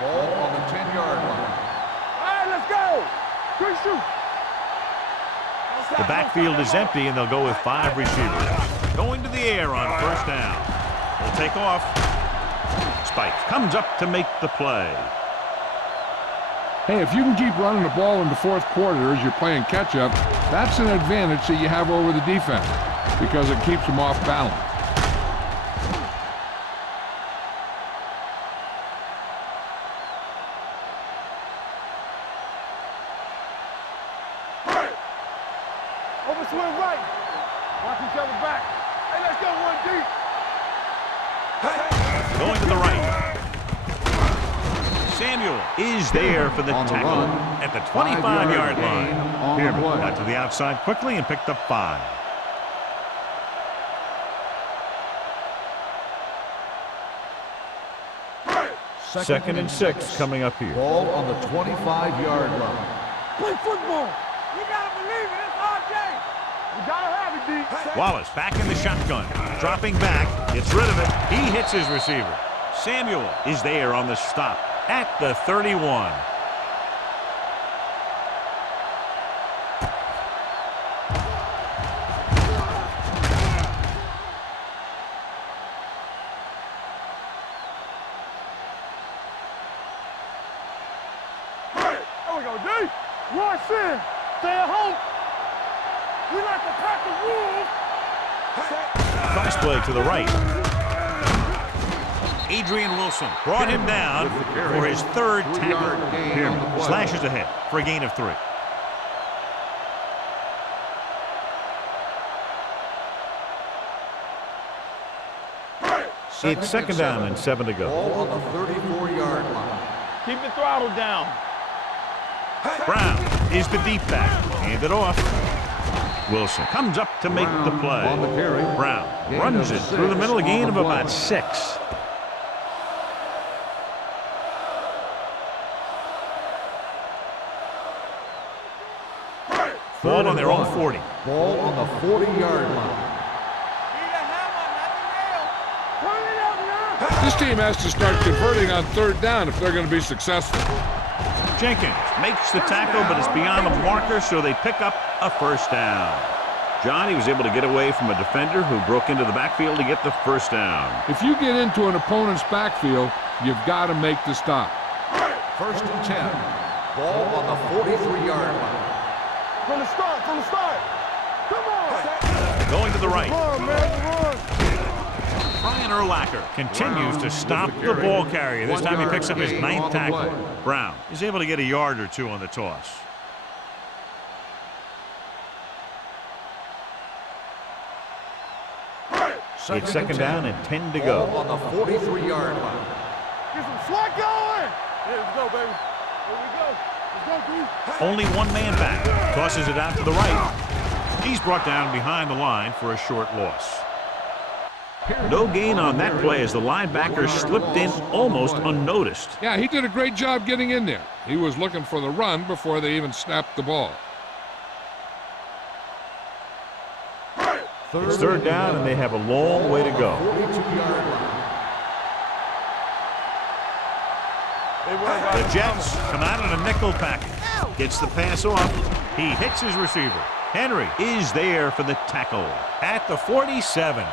Ball on the 10-yard line. All right, let's go. Good shoot. The backfield is empty, and they'll go with 5 receivers. Going to the air on first down. They'll take off. Spikes comes up to make the play. Hey, if you can keep running the ball in the fourth quarter as you're playing catch-up, that's an advantage that you have over the defense because it keeps them off balance. Over swing right. Watch each other back. Hey, let's go one deep. Going to the right. Samuel is there for the tackle at the 25-yard line. Pierman got to the outside quickly and picked up 5. Second and 6 coming up here. Ball on the 25-yard line. Play football. You gotta believe it. It's our game. You gotta have it, D. Wallace back in the shotgun. Dropping back. Gets rid of it. He hits his receiver. Samuel is there on the stop at the 31. There we go, D. Rush in. Stay at home. We like to pack the rules. Cross play to the right. Adrian Wilson brought him down for his 3rd tackle. Pierman slashes ahead for a gain of 3. It's second down and 7 to go. Ball on the 34-yard line. Keep the throttle down. Brown is the deep back. Hand it off. Wilson comes up to make the play. On the carry. Brown Gain runs of it through the 6 middle, a gain on of the about play. 6. Ball on their own 40. Ball on the 40-yard line. This team has to start converting on third down if they're going to be successful. Jenkins makes the tackle, but it's beyond the marker, so they pick up a first down. John, he was able to get away from a defender who broke into the backfield to get the first down. If you get into an opponent's backfield, you've got to make the stop. First and 10. Ball on the 43-yard line. From the start, from the start. Come on. Going to the right. Run, man, run. Brian Urlacher continues to stop the ball carrier. This time he picks up his 9th tackle. Brown is able to get a yard or 2 on the toss. It's second down and 10 to go. Ball on the 43-yard line. Get some slack going. Here we go, baby. Here we go. Let's go, D. Only one man back. Tosses it out to the right. He's brought down behind the line for a short loss. No gain on that play as the linebacker slipped in almost unnoticed. Yeah, he did a great job getting in there. He was looking for the run before they even snapped the ball. It's third down, and they have a long way to go. 42-yard line. The Jets come out in a nickel package. Gets the pass off. He hits his receiver. Henry is there for the tackle at the 47.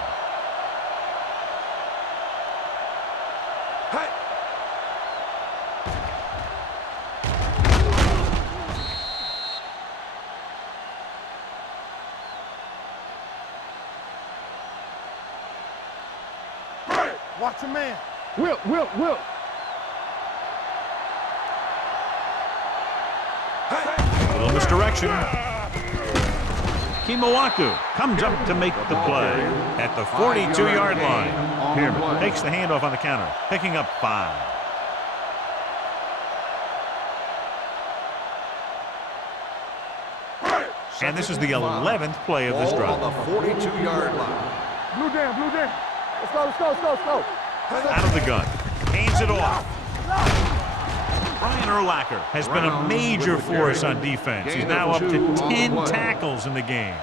Watch your man. Will. Little misdirection. Kimawaku comes up to make the play at the 42-yard line. Pierman takes the handoff on the counter, picking up 5. And this is the 11th play of this drive. On the 42-yard line. Blue down. Let's go. Out of the gun. Hands it off. Brian Urlacher has been a major force on defense. He's now up to 10 tackles in the game.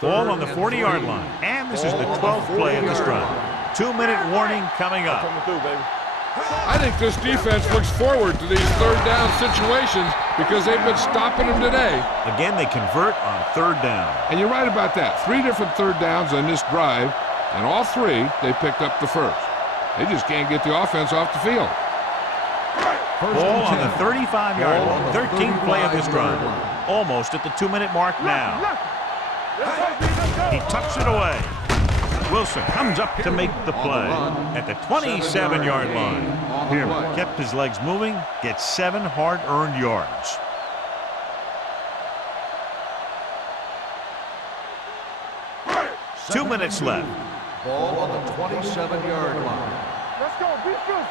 Ball on the 40-yard line. And this is the 12th play of this drive. 2-minute warning coming up. I think this defense looks forward to these third down situations because they've been stopping them today. Again, they convert on third down. And you're right about that. 3 different third downs on this drive, and all 3 they picked up the first. They just can't get the offense off the field. Ball on the 35-yard line. 13th play of this drive. Almost at the 2-minute mark now. He tucks it away. Wilson comes up to make the play at the 27-yard line. Pierman kept his legs moving, gets 7 hard-earned yards. Two minutes left. Ball on the 27-yard line. Let's go. Defense.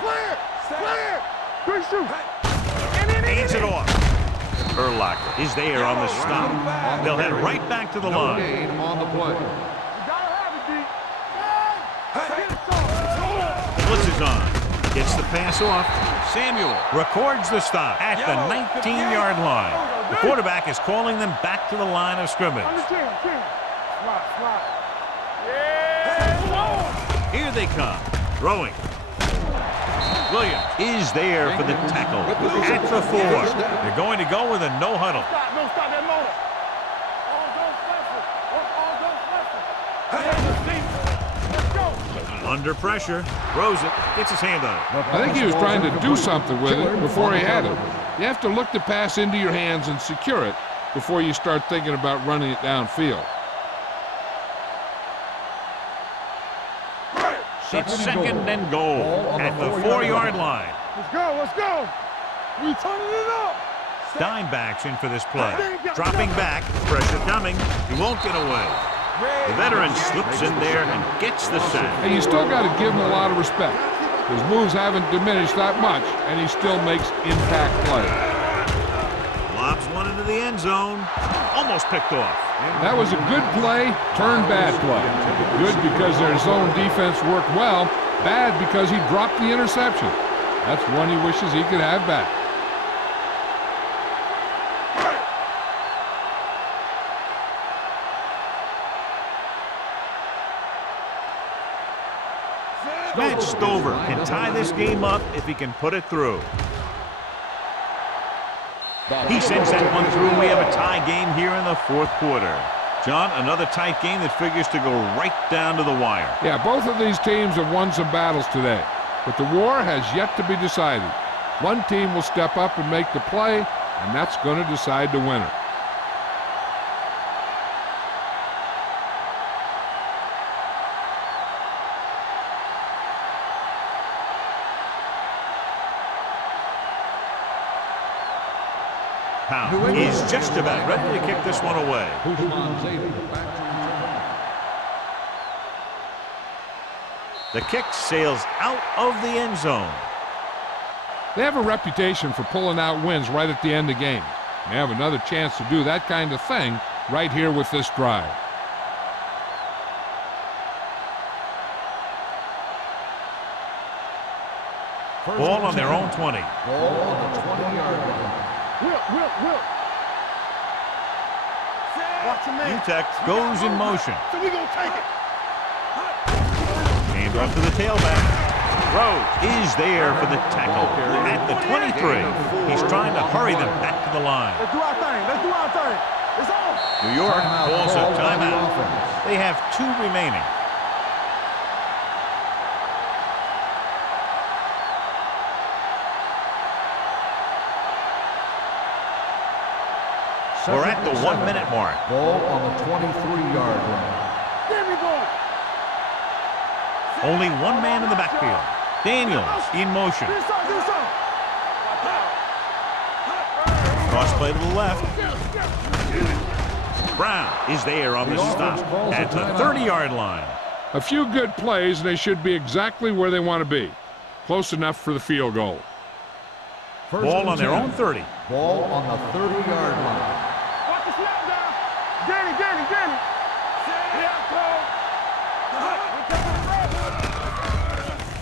Clear. Good shoot. Hands it off. Urlacher is there on the stop. They'll head right back to the No line. gain on the play. Blitz is on. Gets the pass off. Samuel records the stop at the 19-yard line. The quarterback is calling them back to the line of scrimmage. Slide. Here they come. Throwing. Williams is there for the tackle at the 4. They're going to go with a no huddle. Stop that motor. Let's go. Under pressure. Throws it. Gets his hand on it. I think he was trying to do something with it before he had it. You have to look the pass into your hands and secure it before you start thinking about running it downfield. It's second and goal at the 4-yard line. Let's go. We turning it up. Dime backs in for this play. Dropping back. Pressure coming. He won't get away. The veteran slips in there and gets the sack. And you still got to give him a lot of respect. His moves haven't diminished that much, and he still makes impact plays. Lobs one into the end zone. Almost picked off. That was a good play, turned bad play. Good because their zone defense worked well. Bad because he dropped the interception. That's one he wishes he could have back. Matt Stover can tie this game up if he can put it through. He sends that one through. We have a tie game here in the 4th quarter. John, another tight game that figures to go right down to the wire. Yeah, both of these teams have won some battles today, but the war has yet to be decided. One team will step up and make the play, and that's going to decide the winner. Powell is just about ready to kick this one away. The kick sails out of the end zone. They have a reputation for pulling out wins right at the end of games. They have another chance to do that kind of thing right here with this drive. Ball on their own 20. Ball on the 20-yard line. Whip. Watch your man. UTEC goes in motion. So we gonna take it. Hand off to the tailback. Rhodes is there for the tackle at the 23. He's trying to hurry them back to the line. Let's do our thing. It's on. New York calls a Ball by the timeout. offense. They have 2 remaining. We're at the 1-minute mark. Ball on the 23-yard line. There we go. Only 1 man in the backfield. Daniels in motion. Do something. Cross play to the left. Brown is there on the stop at the 30-yard line. A few good plays, and they should be exactly where they want to be. Close enough for the field goal. Ball on their own 30. Ball on the 30-yard line. Watch the snap down. Danny.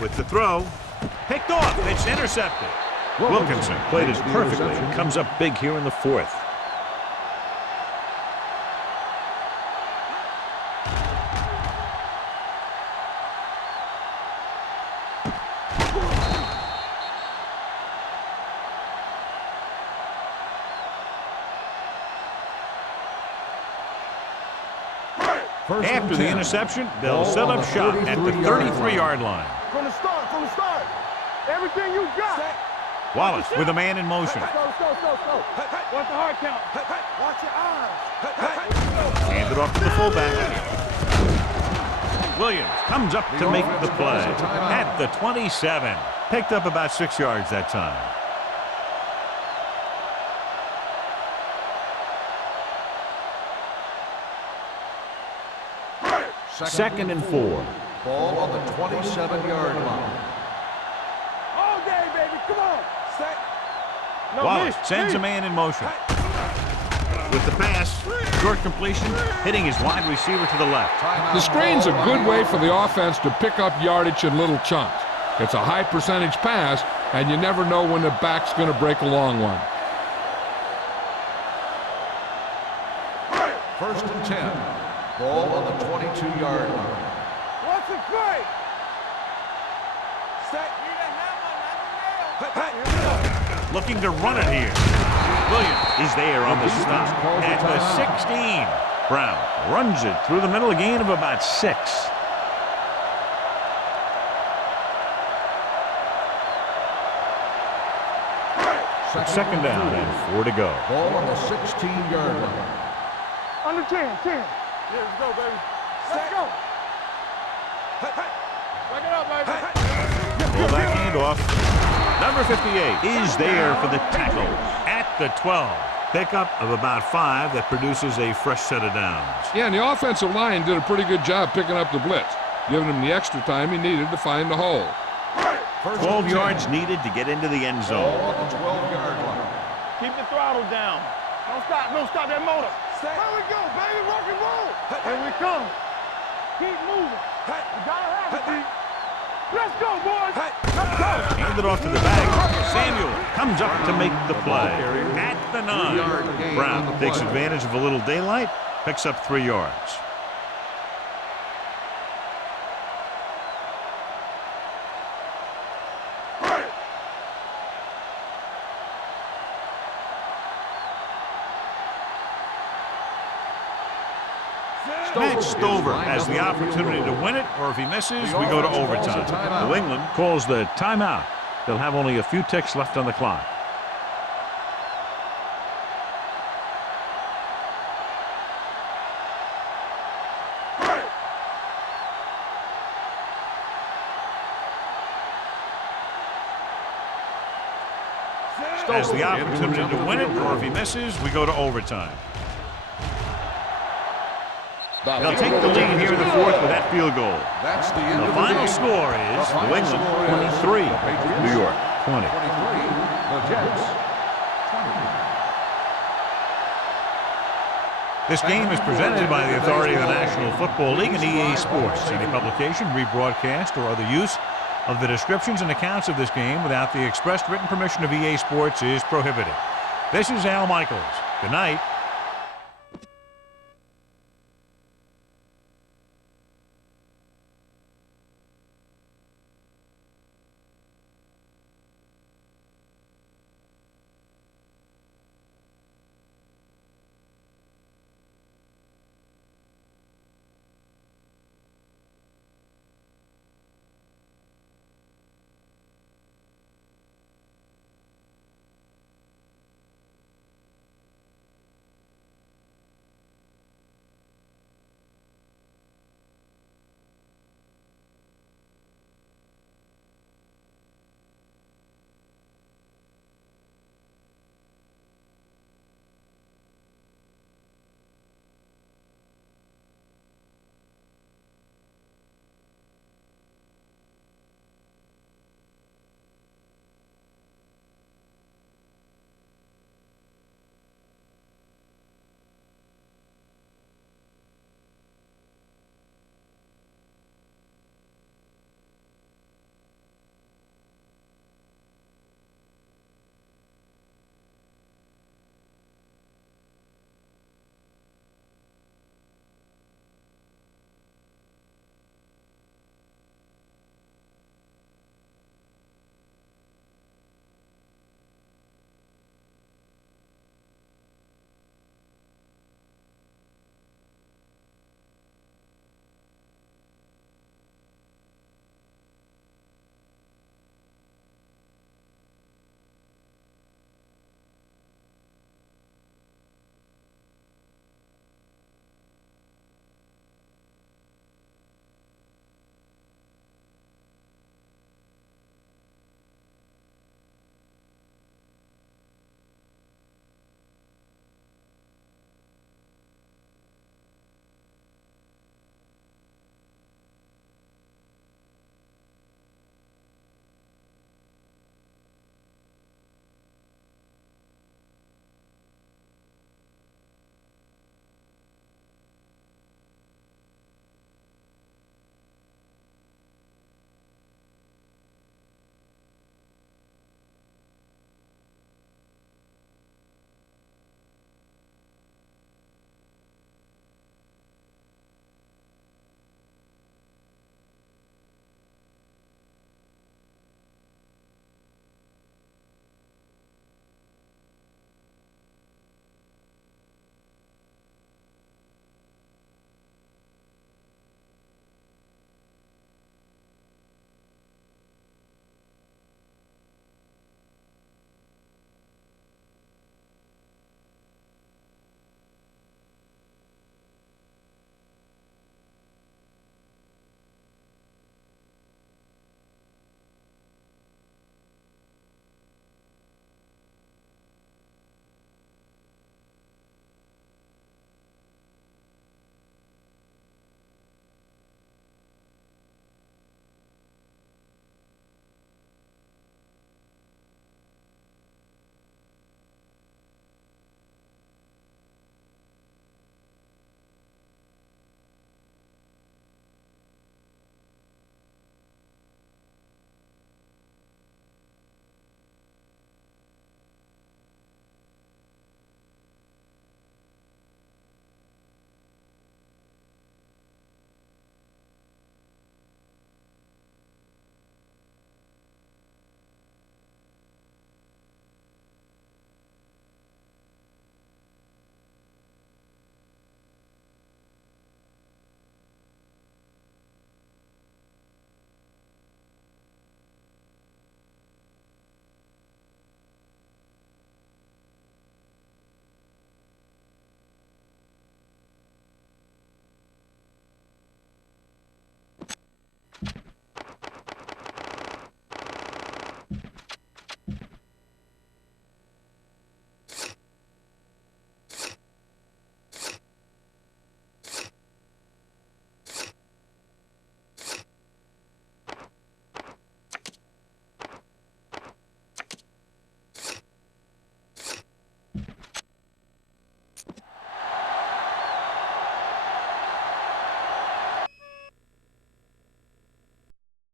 With the throw, picked off. It's intercepted. Wilkinson played it perfectly. Comes up big here in the 4th. After the interception, they'll set up shop at the 33-yard line. From the start. Everything you got. Wallace with a man in motion. Let's go. Watch the hard count. Watch your eyes. Hand it off to the fullback. Williams comes up to make the play at the 27. Picked up about 6 yards that time. Second and 4. Ball on the 27-yard line. All day, baby. Come on. Set. No, Wallace me. sends a man in motion. With the pass, short completion, hitting his wide receiver to the left. The screen's a good way for the offense to pick up yardage in little chunks. It's a high percentage pass, and you never know when the back's going to break a long one. First and 10. Ball on the 22-yard line. What's the play? Set. Looking to run it here. Williams is there on the stop at the 16. Brown runs it through the middle, a gain of about 6. Second down and 4 to go. Ball on the 16-yard line. Under 10. Yeah, let's go, baby. Let's go. Back it up, baby. Fullback handoff. Number 58 is there for the tackle at the 12. Pickup of about 5 that produces a fresh set of downs. Yeah, and the offensive line did a pretty good job picking up the blitz, giving him the extra time he needed to find the hole. 12 yards needed to get into the end zone. Ball on the 12-yard line. Keep the throttle down. Don't stop that motor. Here we go, baby. Rock and roll. Here we come. Keep moving. You gotta have it, D. Let's go, boys. Let's go. Hand it off to the back. Samuel comes up to make the play at the 9. Brown takes advantage of a little daylight, picks up 3 yards. Matt Stover has the opportunity to win it, or if he misses, we go to overtime. New England calls the timeout. They'll have only a few ticks left on the clock. Has the opportunity to win it, or if he misses, we go to overtime. They'll take the lead here in the 4th with that field goal. That's the end The of final game. score is The final New England score is 23, the Patriots New York 20. 23, the Jets 20. This game is presented by the authority of the National Football League and EA Sports. Any publication, rebroadcast, or other use of the descriptions and accounts of this game without the expressed written permission of EA Sports is prohibited. This is Al Michaels. Good night.